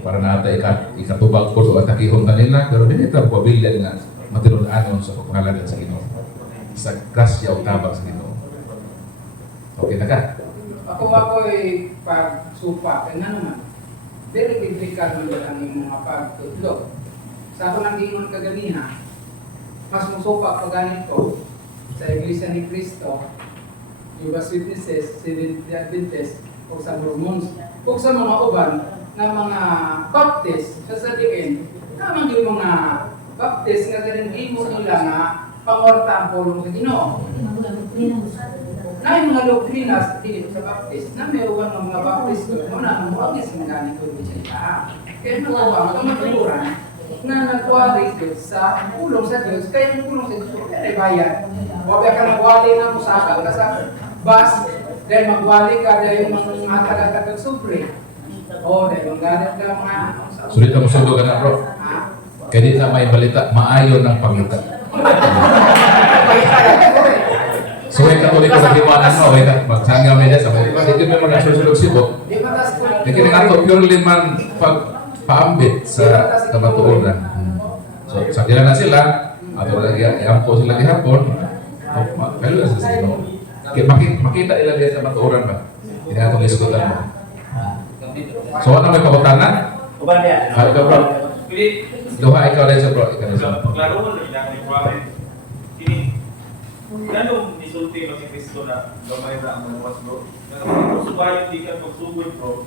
Para na ata ikatubag ko at takihon ta nila. Pero hindi ito pabilyan nga matilunanon sa pagpangalagan sa Ginoo. Sa grasya o tabang sa Ginoo. Okay na ka? Ako'y pagsupa, kaya naman. Very biblical man ang mga pagtudlo. Sa ako nang gingon kaganiha, mas musupa pa ganito sa Iglesia ni Cristo, Jehovah's Witnesses, Seventh-day Adventist, o sa Mormons, o sa mga uban na mga Baptist, sasabihin, naman yung mga Baptist nga ganun imo nila nga pangorta ang pulong sa Ginoo. na yung mga doktrinas dili sa baptist na may uwan ng mga baptist ko mo na ang mga is mga ko siya. Kaya nakuha ang matuturan na nagwali sa kulong sa Diyos, kaya yung kulong sa Diyos, kaya bayad. Huwag ka nagwali na musaka, kasi bas, dahil magwali ka dahil yung mga taga-tagang sobre. O, dahil manggalit ka mga... Sulit ang musundo ka na, bro. Ha? Kaya di na may balita, maayo ng pangita. So, ay katoliko na liwanan mo, ay magsangaw nila sa mga hindi mo mga susunod sibo. Di ba tas ko? Kaya nga ito, purely man paambit sa kamatuuran. So, sa kila na sila, ato lagi iampo sila gihapon, kayo na sa sino. Makita ila din sa matuuran ba? Hindi na itong iskutan mo. So, ano may pabutanan? Uban niya. Ikaw, bro. Duha, ikaw rin sa bro. Ikaw rin sa bro. Paglaro mo rin na ni Juarez. Kini ganong nisulti no si Cristo na gamay ra ang mga bro. Nang subayo di ka pagsugod bro.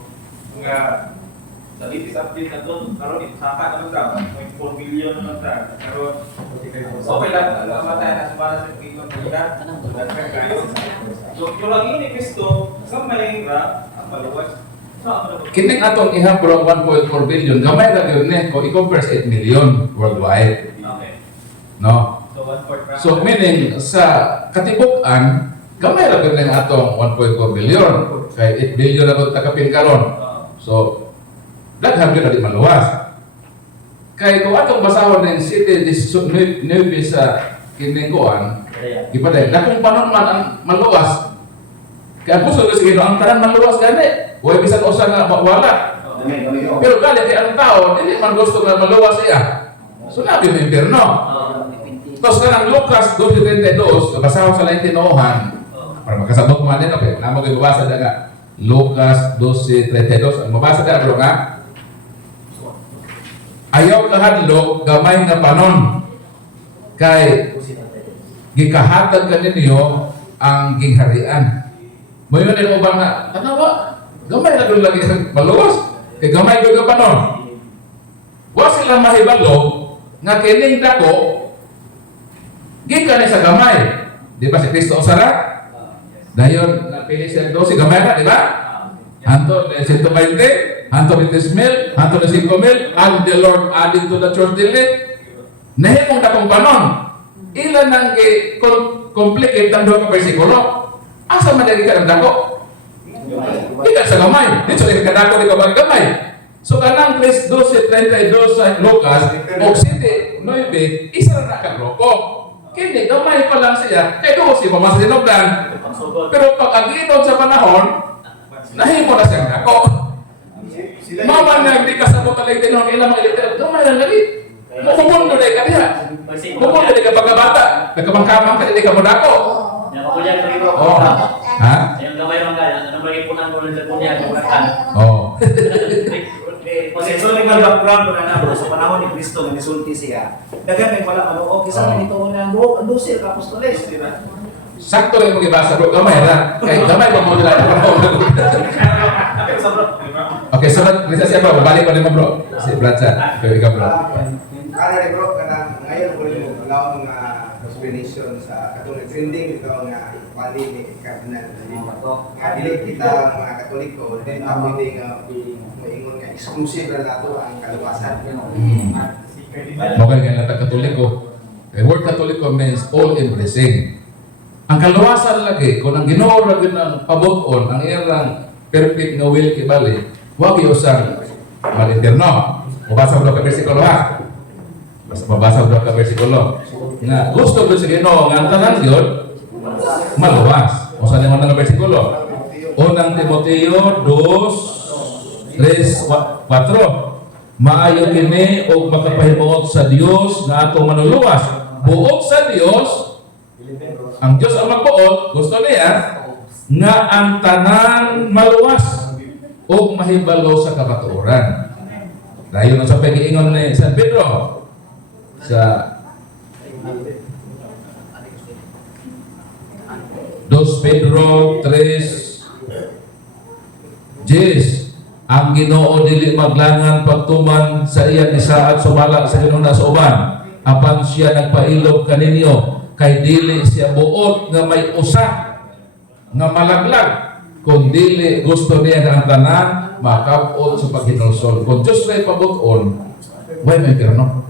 Nga sa latest update na doon, karon isaka na sa 4 million na sa karon. Okay lang, matay na sumara sa kingdom ng God. So, yung lagi ni Cristo, sa may ra ang maluwas. Kining atong ihapon 1.4 billion, gamay ra gyud ni kung i-compare sa 8 million worldwide. Okay. No? So, 1/4 So meaning sa katibukan, gamay ra gyud ni atong 1.4 billion kay 8 billion na pud takapin karon. So daghan gyud ali maluwas. Kay kung atong basahon ning city Nueve sa kining kuan, ipaday dakong panon man ang maluwas. Kaya gusto ko sige ang tanan maluwas gani. Huwag bisan usa nga wala. Pero gali kay ang tao, dili man gusto nga maluwas siya. So nabi mo impierno. Tapos ka ng Lucas 12:32, basahon sa lain tinuohan, para makasabot mo din, okay? Namo kayo babasa na nga. Lucas 12:32, ang mabasa na bro nga. Ayaw kahadlok, gamay nga panon. Kay gikahatag ka ninyo ang gingharian. Mo yun din ubang nga, tanawa, gamay na doon lagi maluwas. Kay gamay doon ka panon. Wa sila mahibalo nga kining dako gikan ni sa gamay. Di ba si Kristo usara? Dayon napili siya 12 gamay na, di ba? Hanto 120, hanto 20,000, hanto 5,000, and the Lord added to the church daily. Nahimong dakong panon. Ilan nang complicate ang doon ka bersikulo. Asa man lagi ka ng dako? Gikan sa gamay. Dito sa kadako di ka gamay. So kanang Chris 12:32 sa Lucas, o City 9, isa na ka roko. Kini gamay pa lang siya, kay doon si Mama Sinogdan. Pero pag aginon sa panahon, nahimo na siyang dako. Mama na hindi kasabot alay din ng ilang mga liter, gamay lang lagi. Mukumundo na ka diha. Mukumundo na ka pagkabata. Nagkamangkamang ka, hindi ka mo dako. Oh. Ha? Yung gamay lang kaya, ano maging punan mo ng Japonia, kumulakan. Oh. Kasi so yung background ko na na bro, sa panahon ni Cristo na nisulti siya, dagan may pala ano, okay sa nito na bro, ang dosil apostoles, di ba? Sakto rin mong ibasa bro, gamay na. Kaya gamay pa mo nila na panahon. Okay, sunod, Risa siya bro, babalik pa rin mo bro. Si Blancha, kaya ikaw bro. Ano rin bro, ngayon ko rin mo palaw ng explanation sa katong trending ito nga pali ni Cardinal. Kadilig kita mga Katoliko, then pwede nga moingon nga exclusive na nato ang kaluwasan. Okay, ngayon natin Katoliko. The word Katoliko means all-embracing. Ang kaluwasan lagi, kung ang Ginoo ra gyud ang pabuton, ang iyang perfect nga will kibali, huwag iusang malinterno. Mabasa mo ka bersikulo ha? Basta mabasa mo ka bersikulo. Nga, gusto ko sa Ginoo nga ang tanan yun, maluwas. O saan naman ang bersikulo? Unang Timoteo 2:3-4. Maayo kini o makapahimuot sa Dios nga ato manuluwas. Buot sa Dios, ang Dios ang magbuot, gusto niya nga ang tanan maluwas o mahibalo sa kamatuoran. Dayon ang sa pag-iingon ni San Pedro sa 2 Pedro 3:10. Ang Ginoo dili maglangan pagtuman sa iyang isa at sumala sa Ginoo sa uban. Apan siya nagpailog kaninyo kay dili siya buot nga may usa nga malaglag kung dili gusto niya nga ang tanan makapot sa paghinulsol. Kung Diyos na ipabuton, why may perno?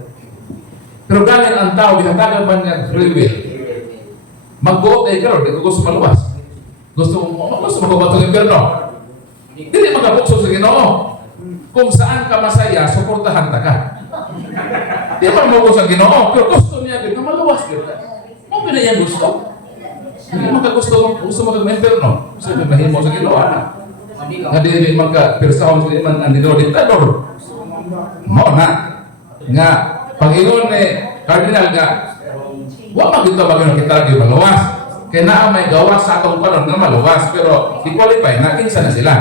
Pero galing ang tao, gihatagan ba niya free will? Mag-vote ay karon, di ko gusto maluwas. Gusto mo magbato ng perno? Dili magabukso sa Ginoo. Kung saan ka masaya, suportahan ta ka. Di ba mo sa Ginoo? Pero gusto niya din na maluwas din ka. Kung na niya gusto, hindi mo ka gusto mag-memperno. Sabi, mahimo sa Ginoo, anak. Nga di magka-persahon sa man ang Ginoo diktador. Mo na. Nga, Panginoon ni Cardinal nga, wa magito magino kita lagi maluwas. Kaya na may gawas sa atong panon na maluwas. Pero i-qualify na, kinsa na sila.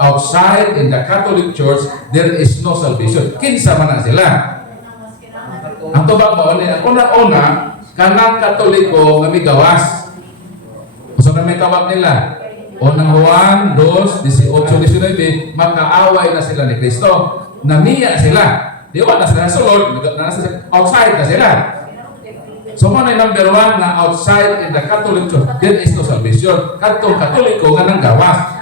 Outside in the Catholic Church, there is no salvation. Kinsa man na sila. Ang tubag mo, ang una-una, kanang Katoliko nga may gawas. So na may tawag nila. Unang Juan 2, 18, 19, makaaway na sila ni Kristo. Namiya sila. Di ba na sila sulod, outside na sila. So mo na number 1 na outside in the Catholic Church, there is no salvation. Katong Katoliko nga nang gawas.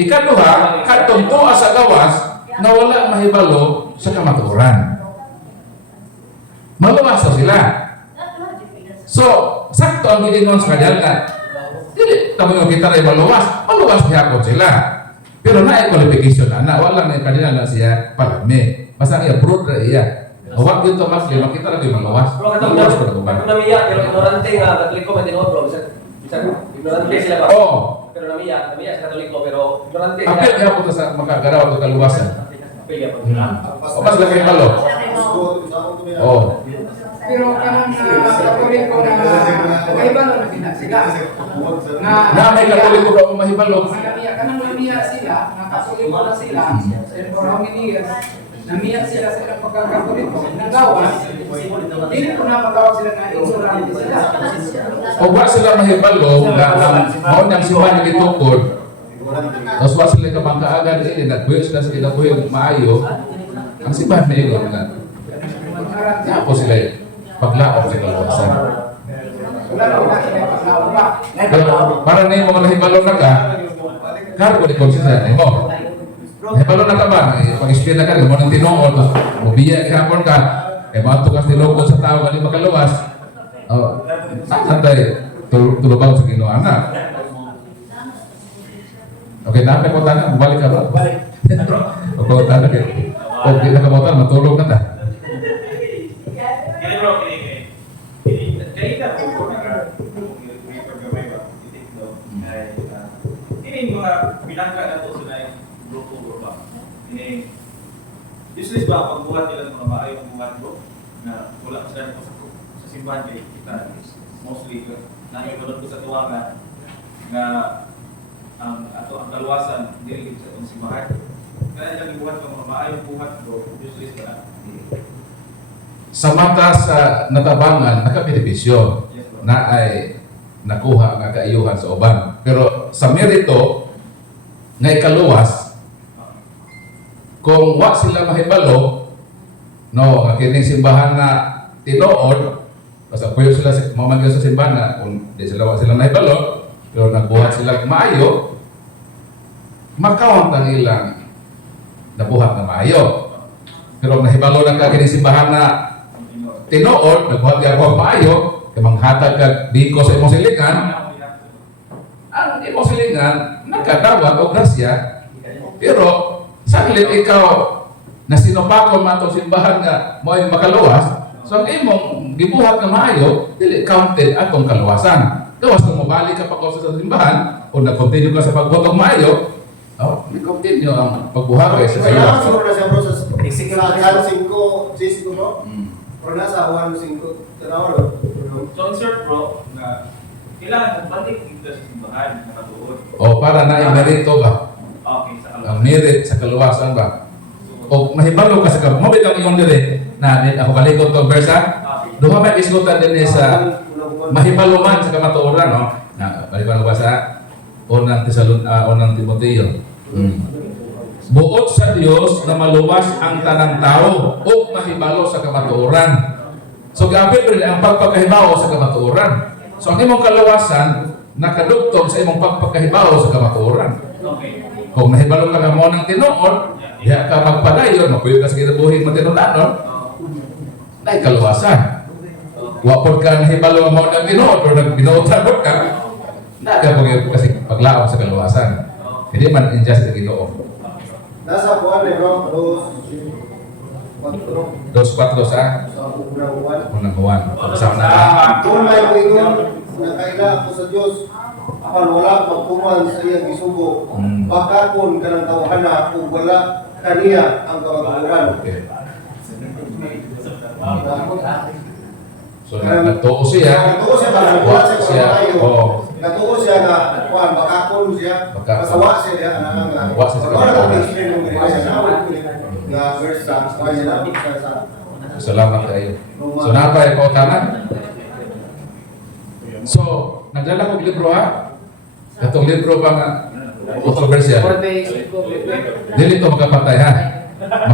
Ikaduha, katong tuwa sa gawas na wala mahibalo sa kamatuoran. Maluwas na sila. So, sakto ang giningon sa kanila nga, dili, tamo yung kita rin maluwas hapon sila. Pero na-qualification na, wala na yung kanila na siya palami. Basta iya, brood na iya. Huwag yun to mas, makita lang yung maluwas. Maluwas ko na kuman. Kung namiya, pero ignorante nga, Katoliko man din ako, bro. Bisan, ignorante sila ba? Oo. Pero namiya sa Katoliko, pero ignorante sila. Apil niya po sa makagaraw at kaluwasan. Apil niya po sila. O mas laki malo. Oo. Pero kanang Katoliko na mahibalo na sila sila. Na may Katoliko ka mahibalo. Kanang namiya sila, na Katoliko na sila, and for how many years, namiya sila sa ilang pagkakatoliko, nagawas, hindi ko na matawag sila na ignorante sila. O wa sila mahibalo na mao nang simbahan nga gitukod. Tapos wa sila ka mangkaagan ini nagbuyo sila sa kinabuhi maayo. Ang simbahan may ingon nga. Kaya po sila paglaok sa kaluwasan. Wala na wala sila paglawa. Pero para na yung mga nahibalo na ka, karo ko ni konsensya na mo. Nahibalo na ka ba? Pag-explain na ka rin mo ng tinungod, mubiya kahapon ka, mga tukas tinungod sa tao ka makaluwas. Saan tayo tulubaw sa Ginoo anak? Okay, na may kontanan, balik ka ba? Balik. O kontanan ka. O di na kamotan, matulog na ta. Kini bro, kini ka po na may paggamay ba? Itik daw. Ini mga binangka na to sa grupo ba? Ini useless ba pagbuhat nila ng mga maayong buhat bro? Na wala sila sa simbahan kay kita mostly nanginunod ko sa tuwangan nga ang kaluwasan dili sa itong simbahan. Kaya lang ibuhat ng mga maayong buhat bro, useless ba? Sa mata sa natabangan, nakabenepisyo na ay nakuha nga kaayuhan sa uban. Pero sa merito, nga ikaluwas, kung wa sila mahibalo, no, kining simbahan na tinuod, basta puyo sila mamagyo sa simbahan na kung di sila wa sila mahibalo, pero nagbuhat sila maayo, makawang ang ilang nabuhat na maayo. Pero nahibalo na ka kining simbahan na tinuod, nagbuhat niya ako maayo, kaya manghatag ka biko sa imong silingan, ang imong silingan, nagkatawag o grasya, pero saglit ikaw na sinupakon man itong simbahan nga mo ay makaluwas, so ang imong gibuhat na maayo, dili counted atong kaluwasan. Gawas kung mabalik ka pa sa simbahan, o nag-continue ka sa pagbutong maayo, nag-continue ang pagbuhat sa kayo. Siguro na siya bro sa San 5, Jessico bro. Pero nasa Juan 5, Tanawa So insert bro, na kailangan balik dito sa simbahan na katuod. O para na imerito ba? Okay, sa Ang merit sa kaluwasan ba? O mahibalo ka sa mabit ang iyong dire na ako kalikot tong versa. Duha ba isgutan din sa mahibalo man sa kamatuoran, no? Na balikan ko ba sa unang Timoteo. Buot sa Dios na maluwas ang tanang tao o mahibalo sa kamatuoran. So gabi rin ang pagpakahibaw sa kamatuoran. So ang imong kaluwasan nakadugtong sa imong pagpakahibaw sa kamatuoran. Okay. Kung nahibalo ka nga mo ng tinuod, diha ka magpadayon, mapuyo ka sa kinabuhi matinudanon, na kaluwasan. Wapod ka nahibalo nga mo ng tinuod o nagbinuotan ka, nagapag kasi paglaom sa kaluwasan. Hindi man injustice sa Ginoo. Nasa buwan ni bro, 2-4 sa sa unang buwan. unang buwan. Pagkasama na Kung may moingon, nakaila ako sa Diyos, apan wala magkuman sa iyang gisugo. Pagkakon ka ng tawhana kung wala kaniya ang kamatuoran. Okay. So, nagtuo siya. Natuo siya ba? Natuwa siya Siya, tayo. oo. Natuo siya na kuan bakakon siya. Bakakon. Masawa siya diha nga. Masawa siya sa Wala kamatuoran. na siya ng ganyan sa awit nga verse sa kanya na sa Salamat kayo. So, napay ko tanan. So, nagdala kong libro ha. Itong libro ba nga kontrobersyal. Dili ito makapatay ha.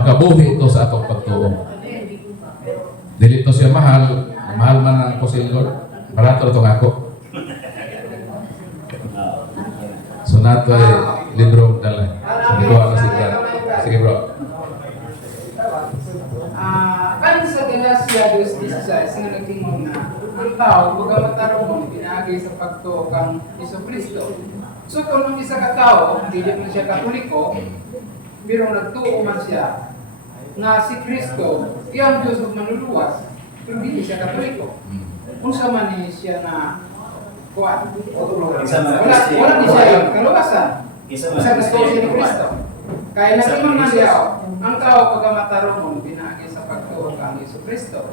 Makabuhi ito sa atong pagtuo. Dili ito siya mahal. Mahal man ang kusilgol. Barato ito nga ako. So, nato ay libro dala. Sige bro, kasi sige bro. Kan sa Galacia 2:16 nga nagtingon na ang tao magamatarong pinaagi sa pagtuo kang Jesucristo. So kung ang isa ka tao, dili man siya Katoliko, pero nagtuo man siya na si Kristo, iyang Diyos ug manluluwas, pero dili siya Katoliko. Unsa man ni siya na kuan? Wala ni siya yung kaluwasan. Isa nagtuo siya ni Kristo. Kaya naging man diyaw, ang tao pagamatarong pinaagi sa pagtuo kang Jesucristo.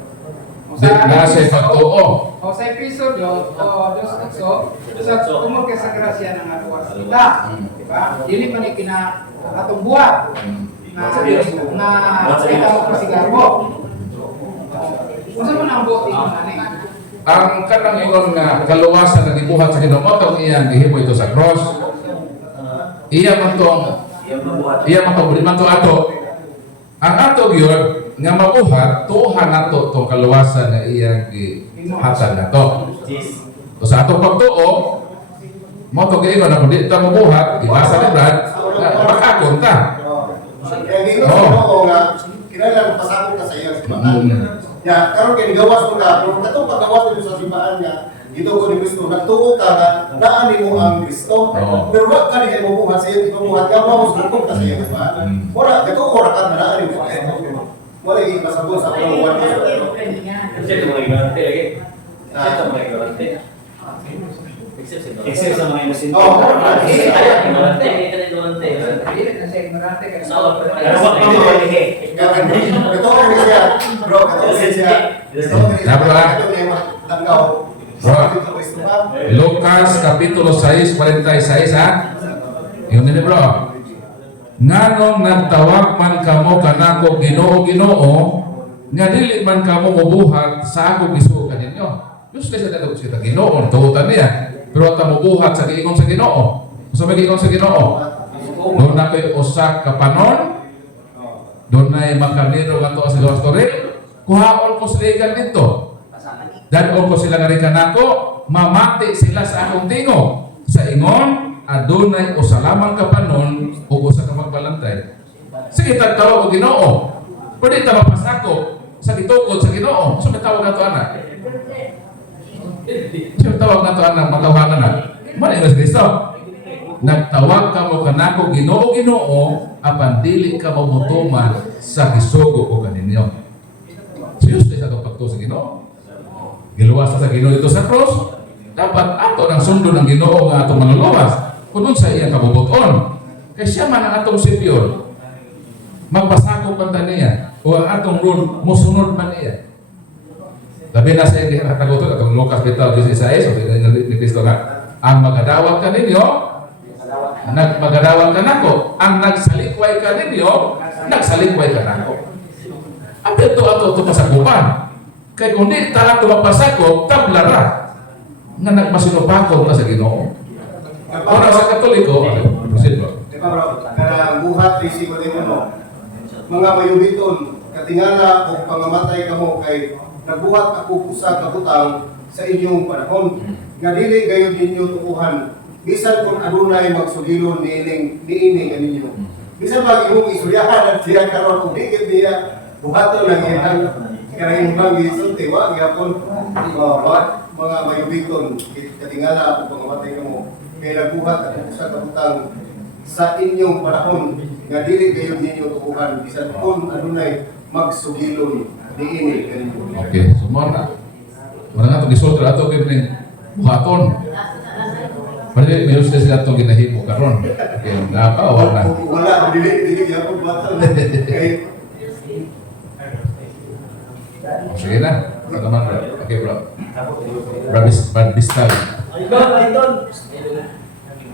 Nasa pagtuo. O sa episodyo, dos sa tumor kay sa grasya ng aluwas kita. Diba? Dili man ikina atong buhat na kita mo pasigarbo. Unsa man ang buhat ingon ani? Ang kanang ingon nga kaluwasan na gibuhat sa Ginoo tong iyang gihimo ito sa cross. Iya man tong ato. Ang ato gyud nga mabuhat tuhan nato tong kaluwasan na iyang gihatag nato. So sa atong pagtuo mo to giingon na kundi ta mabuhat, ibasa ni Brad, makakon ta. Kaya dito ko nga kinahanglan pasakop ka sa iyang simbahan. Ya, karon kay gawas mo ka, kung katong paggawas mo sa simbahan niya, dito ko ni Kristo, nagtuo ka nga, naani mo ang Kristo. Pero wag ka niya mabuhat sa iyong ipabuhat, kaya mo sumukong ka sa iyong simbahan. Wala, ito ko rakat na naani mo. Wala yung masabot sa akong buwan mo. Ito mga ignorante lagi. Ito mga ignorante. Except sa mga innocent. Oo. Ignorante, hindi ka na ignorante. Dili na siya ignorante kay Pero wag pa mga lihi. Ito ko ni siya, bro, ito ko ni siya. Ito ko ni siya, ito ko ni tanggaw. Lucas Kapitulo 6:46 ha. Yun din bro. Nganong nagtawag man kamo kanako Ginoo Ginoo nga dili man kamo mobuhat sa ako gisuo kaninyo. Diyos kasi nagawag siya Ginoo, tuutan niya. Pero ta mobuhat sa giingon sa Ginoo. So may giingon sa Ginoo. Doon na ko'y usak kapanon. Doon na'y makarnero nga to sa gawas ko rin. Kuhaon ko sila dito. Dadon ko sila nga rin kanako, mamati sila sa akong tingo. Sa ingon, adunay o salamang kapanon o usa ka magbalantay. Sige, tagtawag o Ginoo. Pwede ta mapasako sa gitukod sa Ginoo. So may tawag na to anak. So may tawag na to anak, matawanan na. Mali na si Kristo. Nagtawag ka mo kanako Ginoo Ginoo, apan dili ka mamutuman sa gisugo ko kaninyo. Serious sa itong pagtuo sa Ginoo. Giluwas sa Ginoo ito sa cross. Dapat ato ng sundo ng Ginoo nga atong manluluwas. Kung sa iyang kabubuton. Kaya siya man ang atong Savior. Magpasakop man niya. O ang atong rule, musunod man niya. Labi na sa iyang hatagutot, atong Lucas 16, o ni Kristo nga, ang magadawag ka ninyo, magadawag ka nako. Ang nagsalikway ka ninyo, nagsalikway ka nako. At ito ato pasakupan. Kaya kung di talang tumapasakop, tablara nga nagmasinupakot na sa Ginoo. Para sa Katoliko, proceed bro. Di ba bro, kanang buhat risiko din mo. Mga mayubiton, katingala o pangamatay ka mo kay nagbuhat ako sa kabutang sa inyong panahon. nga dili gayud ninyo tuuhan bisan kung adunay magsugilon niini kaninyo. Bisan pag imong istoryahan at siya karon kung di gid niya buhaton lang iyang kanang ibang gisulti wa gyapon mga mayubiton katingala ako pangamatay kamo kay nagbuhat at usa ka butang sa inyong panahon nga dili gayud ninyo tuuhan bisan kung adunay magsugilon niini kaninyo. Okay, sumor na. Wala nga itong isulti ato kini buhaton. Pwede may usay sila itong ginahimo karon. Okay, nakakaawa na. Wala, dili gyapon buhaton. Kay Sige na. Pagkaman bro. Okay bro. Brad Bistal.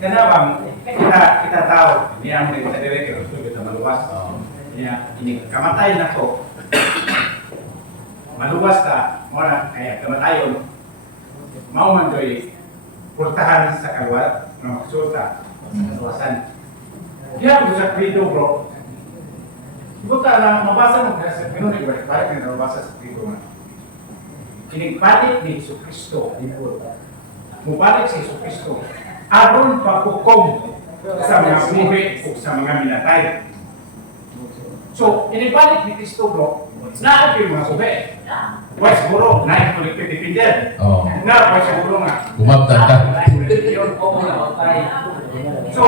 Kenapa? Kita tahu yang kita direktur itu kita meluas. Ya, ini kamatayan ako. Maluwas ka, mora kaya kamatayon. Mau mandoy purtahan sa kalwat, ng maksulta, sa kasawasan. Dia bisa krito bro. Buta lang, mabasa mo sa Pinoy, balik na nabasa sa krito na. Kinigpalit ni Isu Kristo, mubalik si Isu Kristo. Aron pagkukom sa mga buhi o sa mga minatay. So, inibalik ni Kristo bro, na yung mga buhi. Why siguro, na yung collective defender. Oh. Na, why siguro nga. Bumabtan ka. So,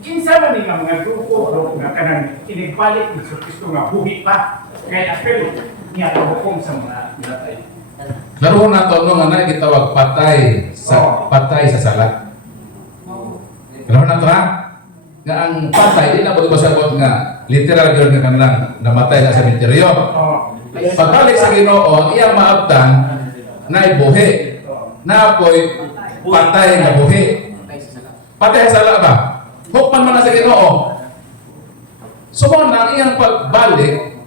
kinsa man nga mga grupo bro, nga kanang inibalik ni Kristo nga buhi pa. Kaya apel niya pagkukom sa mga minatay. Laro na ito nung nga gitawag patay sa sala. Laro na ito ha? Nga ang patay, di na po sabot nga literal yun nga kanilang namatay na sa sementeryo. Pagbalik sa Ginoo, iyang maabtan na ibuhi. Na apoy patay na buhi. Patay sa sala ba? Hukman man na sa Ginoo. Sumon na ang iyang pagbalik,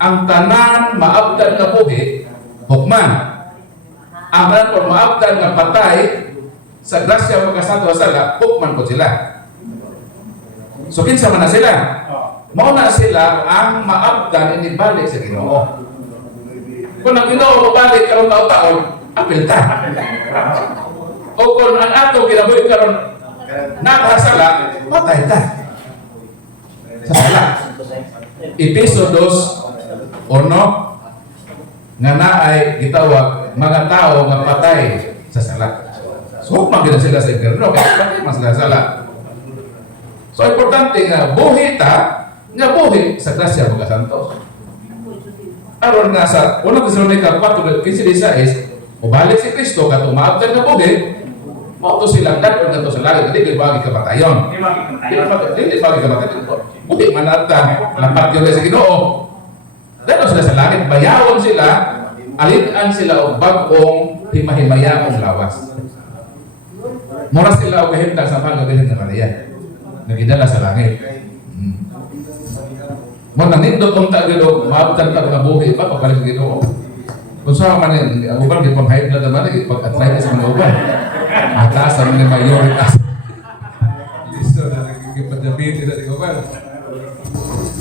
ang tanan maabtan na buhi, hukman. Ang tanan po maabtan na patay, sa grasya magkasanto sa sala, hukman po sila. So kinsa man na sila? Mauna sila ang maabdan inibalik sa Ginoo. Kung ang Ginoo mabalik karon taon-taon, apil ta. O kung ang ato ginabuhi karon nakasala, patay ta. Sa sala. Episo 2:1 nga naay gitawag mga tao nga patay sa sala. So magina sila sa impierno kaya patay mas sila sa sala. So importante nga buhi ta nga buhi sa grasya mga santos. Aron nga sa 1 Tesalonica 4:15-16, mabalik si Kristo katong maabtan nga buhi, mauto silang dapat nga to sa langit, hindi bagi kamatayon. Hindi bagi kamatayon. Buhi manata, lampat yun sa Ginoo. Dato sila sa langit, bayawon sila, alitan sila og bag-ong himahimayaong lawas. Mura sila og kahimtang sa pagkabihin ng Maria. Nagidala sa langit. Mo nanindot unta gyud maabtan ta nga buhi pa pagkalik sa Ginoo. Kung sa man ang uban di pang-hide na naman pag-arthritis sa mga uban. Mataas ang mga mayoritas. Listo na nagkipadabitin sa uban.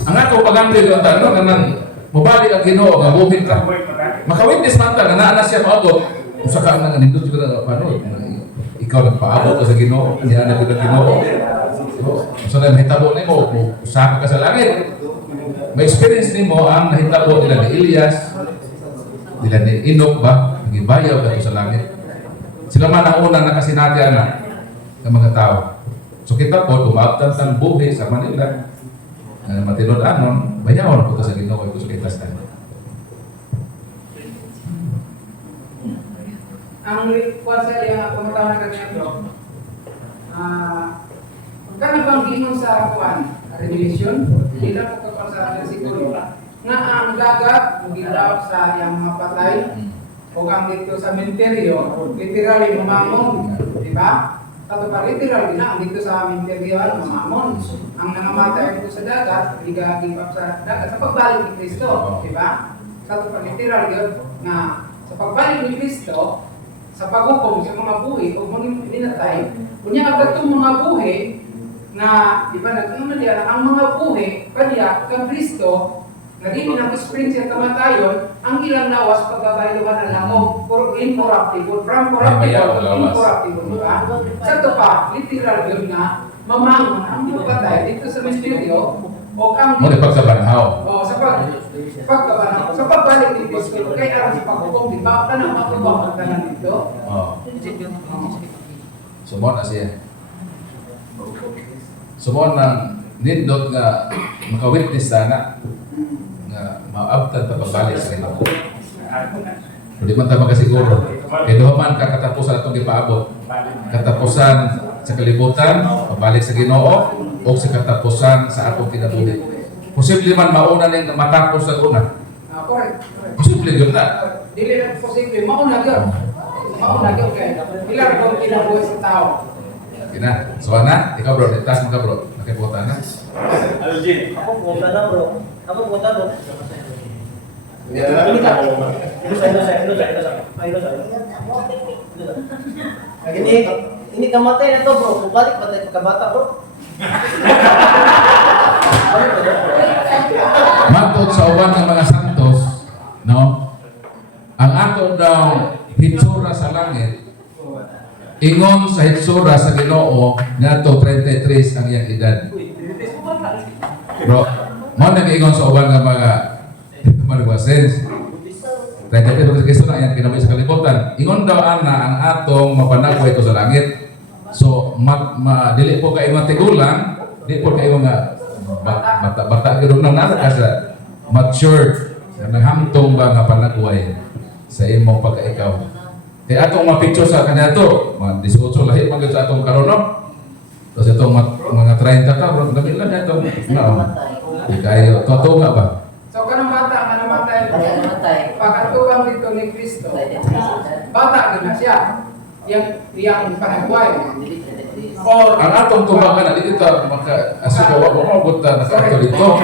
Ang ato pagamdi doon tanong kanang mubalik ang Ginoo nga buhi ta. Makawitness man ta nga naa siya maabot. Usa ka nang nindot jud na paano. Ikaw nagpaabot sa Ginoo, niya na jud ang Ginoo. So na mahitabo nimo usa ka sa langit. May experience nimo ang nahitabo nila ni Elias, nila ni Enoch ba, nagibayaw ka sa langit. Sila man ang unang nakasinati ng mga tao. So kita po, tumabtan ng buhi sa Manila. Matinod anon, bayawon po sa Ginoo ito sa kitas tayo. Ang kuwan sa iya pamatawan na kanya bro, kami bang gingon sa kuwan, revelation, hindi lang po kapag sa versikulo, nga ang dagat, magilawak sa iyang mga patay, o ang dito sa menteryo, literally mamamon, di ba? Kato pa literal na, ang dito sa menteryo, mamamon. Ang nangamatay dito sa dagat, ligagipap sa dagat, sa pagbalik ni Kristo, di ba? Kato pa literal yun, na sa pagbalik ni Kristo, sa paghukom sa mga buhi, o mga minatay, kunya agad mga buhi, na, di ba, ang mga buhi, kanya, kang Kristo, Naging ang spring sa kamatayon, ang ilang lawas pagbabayluhan ng langog, or incorruptible, from corruptible to incorruptible, di ba? Sa ito pa, literal yun na, mamangon ang pagpatay dito sa misteryo, o ang Mo ni pagkabanhaw. o sa pagkabanaw, sa pagbalik ni Kristo, kay aram sa paghukom, di ba? Tanang matubang ang tanan dito. Oh. Sumon na siya. Sumon ng nindot nga makawitness sana nga maabtan ta pagbalik sa Ginoo. Hindi man ta makasiguro. Kaya duha man ka katapusan atong gipaabot. Katapusan sa kalibutan, pabalik sa Ginoo, o sa katapusan sa atong kinabuhi. Posible man mauna ning matapos sa una. Correct. Posible yun na. Dili lang posible, mauna yun. Mauna yun kaya. Ilang kong kinabuhi sa tao. Kina, so na, ikaw bro, itas mo ka bro. Nakiputan na. Ano, Jin? Ako pumunta na bro. Ako pumunta bro. Hindi na Ini ka. lang. Ini kamatay na to bro. Balik ba tayo pagkabata bro? Matod sa uban ng mga santos, no? Ang ato daw hitsura sa langit, ingon sa hitsura sa Ginoo ngadto 33 ang iyang edad. Bro, mo nag-ingon sa uban ng mga manubasens. 33 sa Kristo na iyang kinabuhi sa kalibutan. Ingon daw ana ang atong mapanagoy ito sa langit. So, dili po kayo matigulang, di po kayo mga bata gano'n nang nasa ka sa matured, nanghamtong ba nga panagway sa imong pagkaikaw. Kaya atong mapicture sa kanya to, mga 18 lahi, mga sa atong karoon, no? Tapos itong mga 30 taon, dami lang na itong, di kayo, totoo nga ba? So, kanang bata, nga namatay, pag-atubang dito ni Kristo, bata din na siya. Yang panagway. Or, Ang atong tubakan na dito maka-asugawa mo mo buta na kato dito.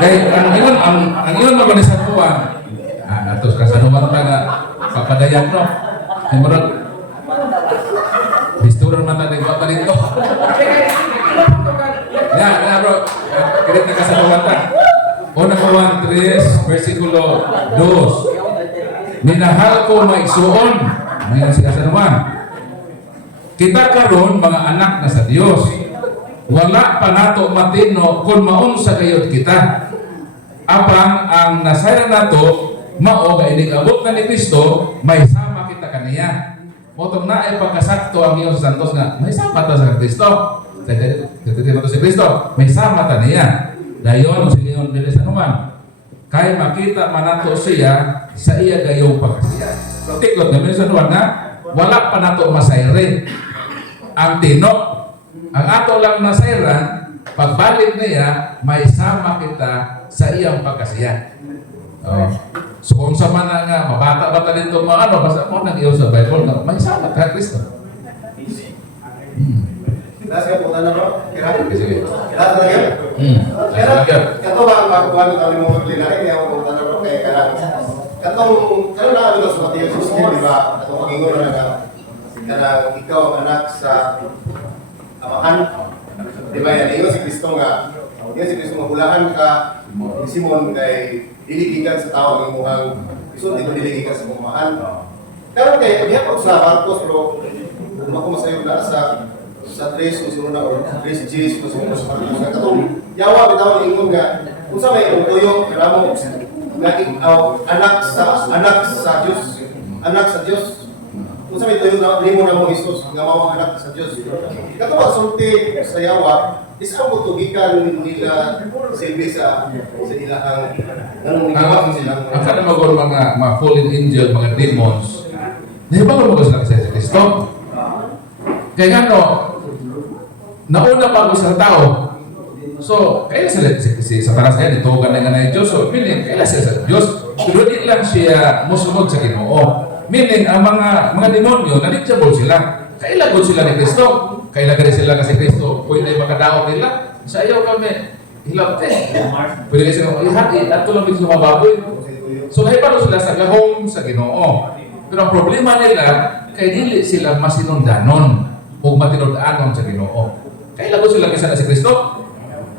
Kaya ang iyon mga sa tuwa. Atos ka sa naman nga papadayan no. Simurot. Bisturan mata de buta dito. Ya, bro. Kirit na ka sa naman. Unang 1:3 versikulo 2. Minahal ko maigsuon. Mayroon sila sa naman. Kita karon mga anak na sa Dios. Wala pa nato matino kung maunsa kayod kita. Apang ang nasayran nato mao nga inigabot na ni Kristo, may sama kita kaniya. Motong na ay pagkasakto ang iyong santos nga may sama ta sa Kristo. Dito si Kristo, may sama ta niya. Dayon si Leon dili sa naman. Kay makita manato siya sa iya gayong pagkasiya. Tikot na minsan na wala pa nato masayre. Ang tino, ang ato lang nasayran, pagbalik niya, may sama kita sa iyang pagkasiya. So kung sa man nga, mabata-bata dito mga ano, basta mo nang iyo sa Bible, may sama ka Kristo. Last ka po na bro? Kira? Sige. Last na yan? Pero, kato ba ang pagkuhan ng kami mga klinahin, niya ako punta na bro, kaya karang katong na ano sa Mateo 16, di ba? Atong pagingon na kanang ikaw ang anak sa amahan. Di ba yan? Iyo si Kristo nga. Iyo si Kristo nga hulahan ka. Ni Simon kay diligikan sa tao ng imuhang isulti ko diligikan sa amahan. Pero kay diya po sa Marcos bro, kung ako masayo na sa 3 susunod na or 3 si Jesus susunod sa Marcos. Katong yawa bitaw ni ingon nga kung sa may tuyo kailangan mo anak sa Diyos. Anak sa Diyos. Kung sa may tuyo na limo na mo Jesus nga mao anak sa Diyos. Kato ba sulti sa yawa is ang tugikan nila silbi sa ilahang nanong gigawa silang Ang kada magor mga fallen angel, mga demons, nahibaw mo sila sa Kristo. Kaya ano, nauna pa sa tao. So, kaya sila si Satanas kaya ditugan na nga na Diyos. So, meaning, kaya sila sa Diyos. Pero di lang siya musunod sa Ginoo. Meaning, ang mga demonyo, nanitjabol sila. Kailagod sila ni Kristo. Kailagod sila kasi Kristo. Pwede makadaot nila. Sa iyo kami, hilap pwede kasi ihati at tulong sa mga baboy. So, nahipalo sila sa gahong sa Ginoo. Pero ang problema nila, kay dili sila masinundanon o matinundanon sa Ginoo. Kailagod sila kasi na si Kristo.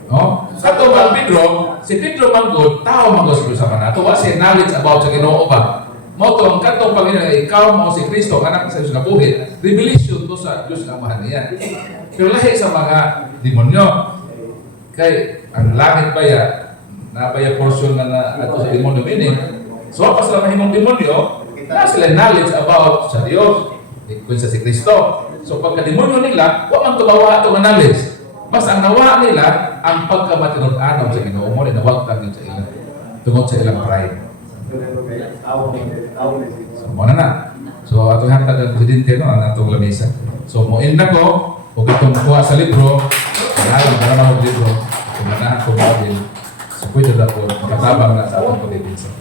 No? Sa to man Pedro, si Pedro manggod, tao manggod sa manato, wa siya knowledge about sa Ginoo ba. Mo to ang katong Panginoon, ikaw mo si Kristo, anak sa Diyos na buhit, revelation to sa Diyos na amahan niya. Pero lahi sa mga demonyo, kay ang langit baya, nabaya portion na ato sa demonyo meaning. So pa sila mahimong demonyo, na sila knowledge about sa Diyos, kung sa si Kristo. So pagka demonyo nila, wa man tumawa ato nga knowledge. Mas ang nawa nila ang pagkamatinud-anom sa Ginoo mo na nawagtang yun sa ilang tungod sa ilang pride. So mo na. So atong hatag ang presidente no ang atong lamesa. So mo na ko og itong kuha sa libro, alam para mo libro, kung na ako din. So pwede na po makatabang na sa atong pagdidinsa.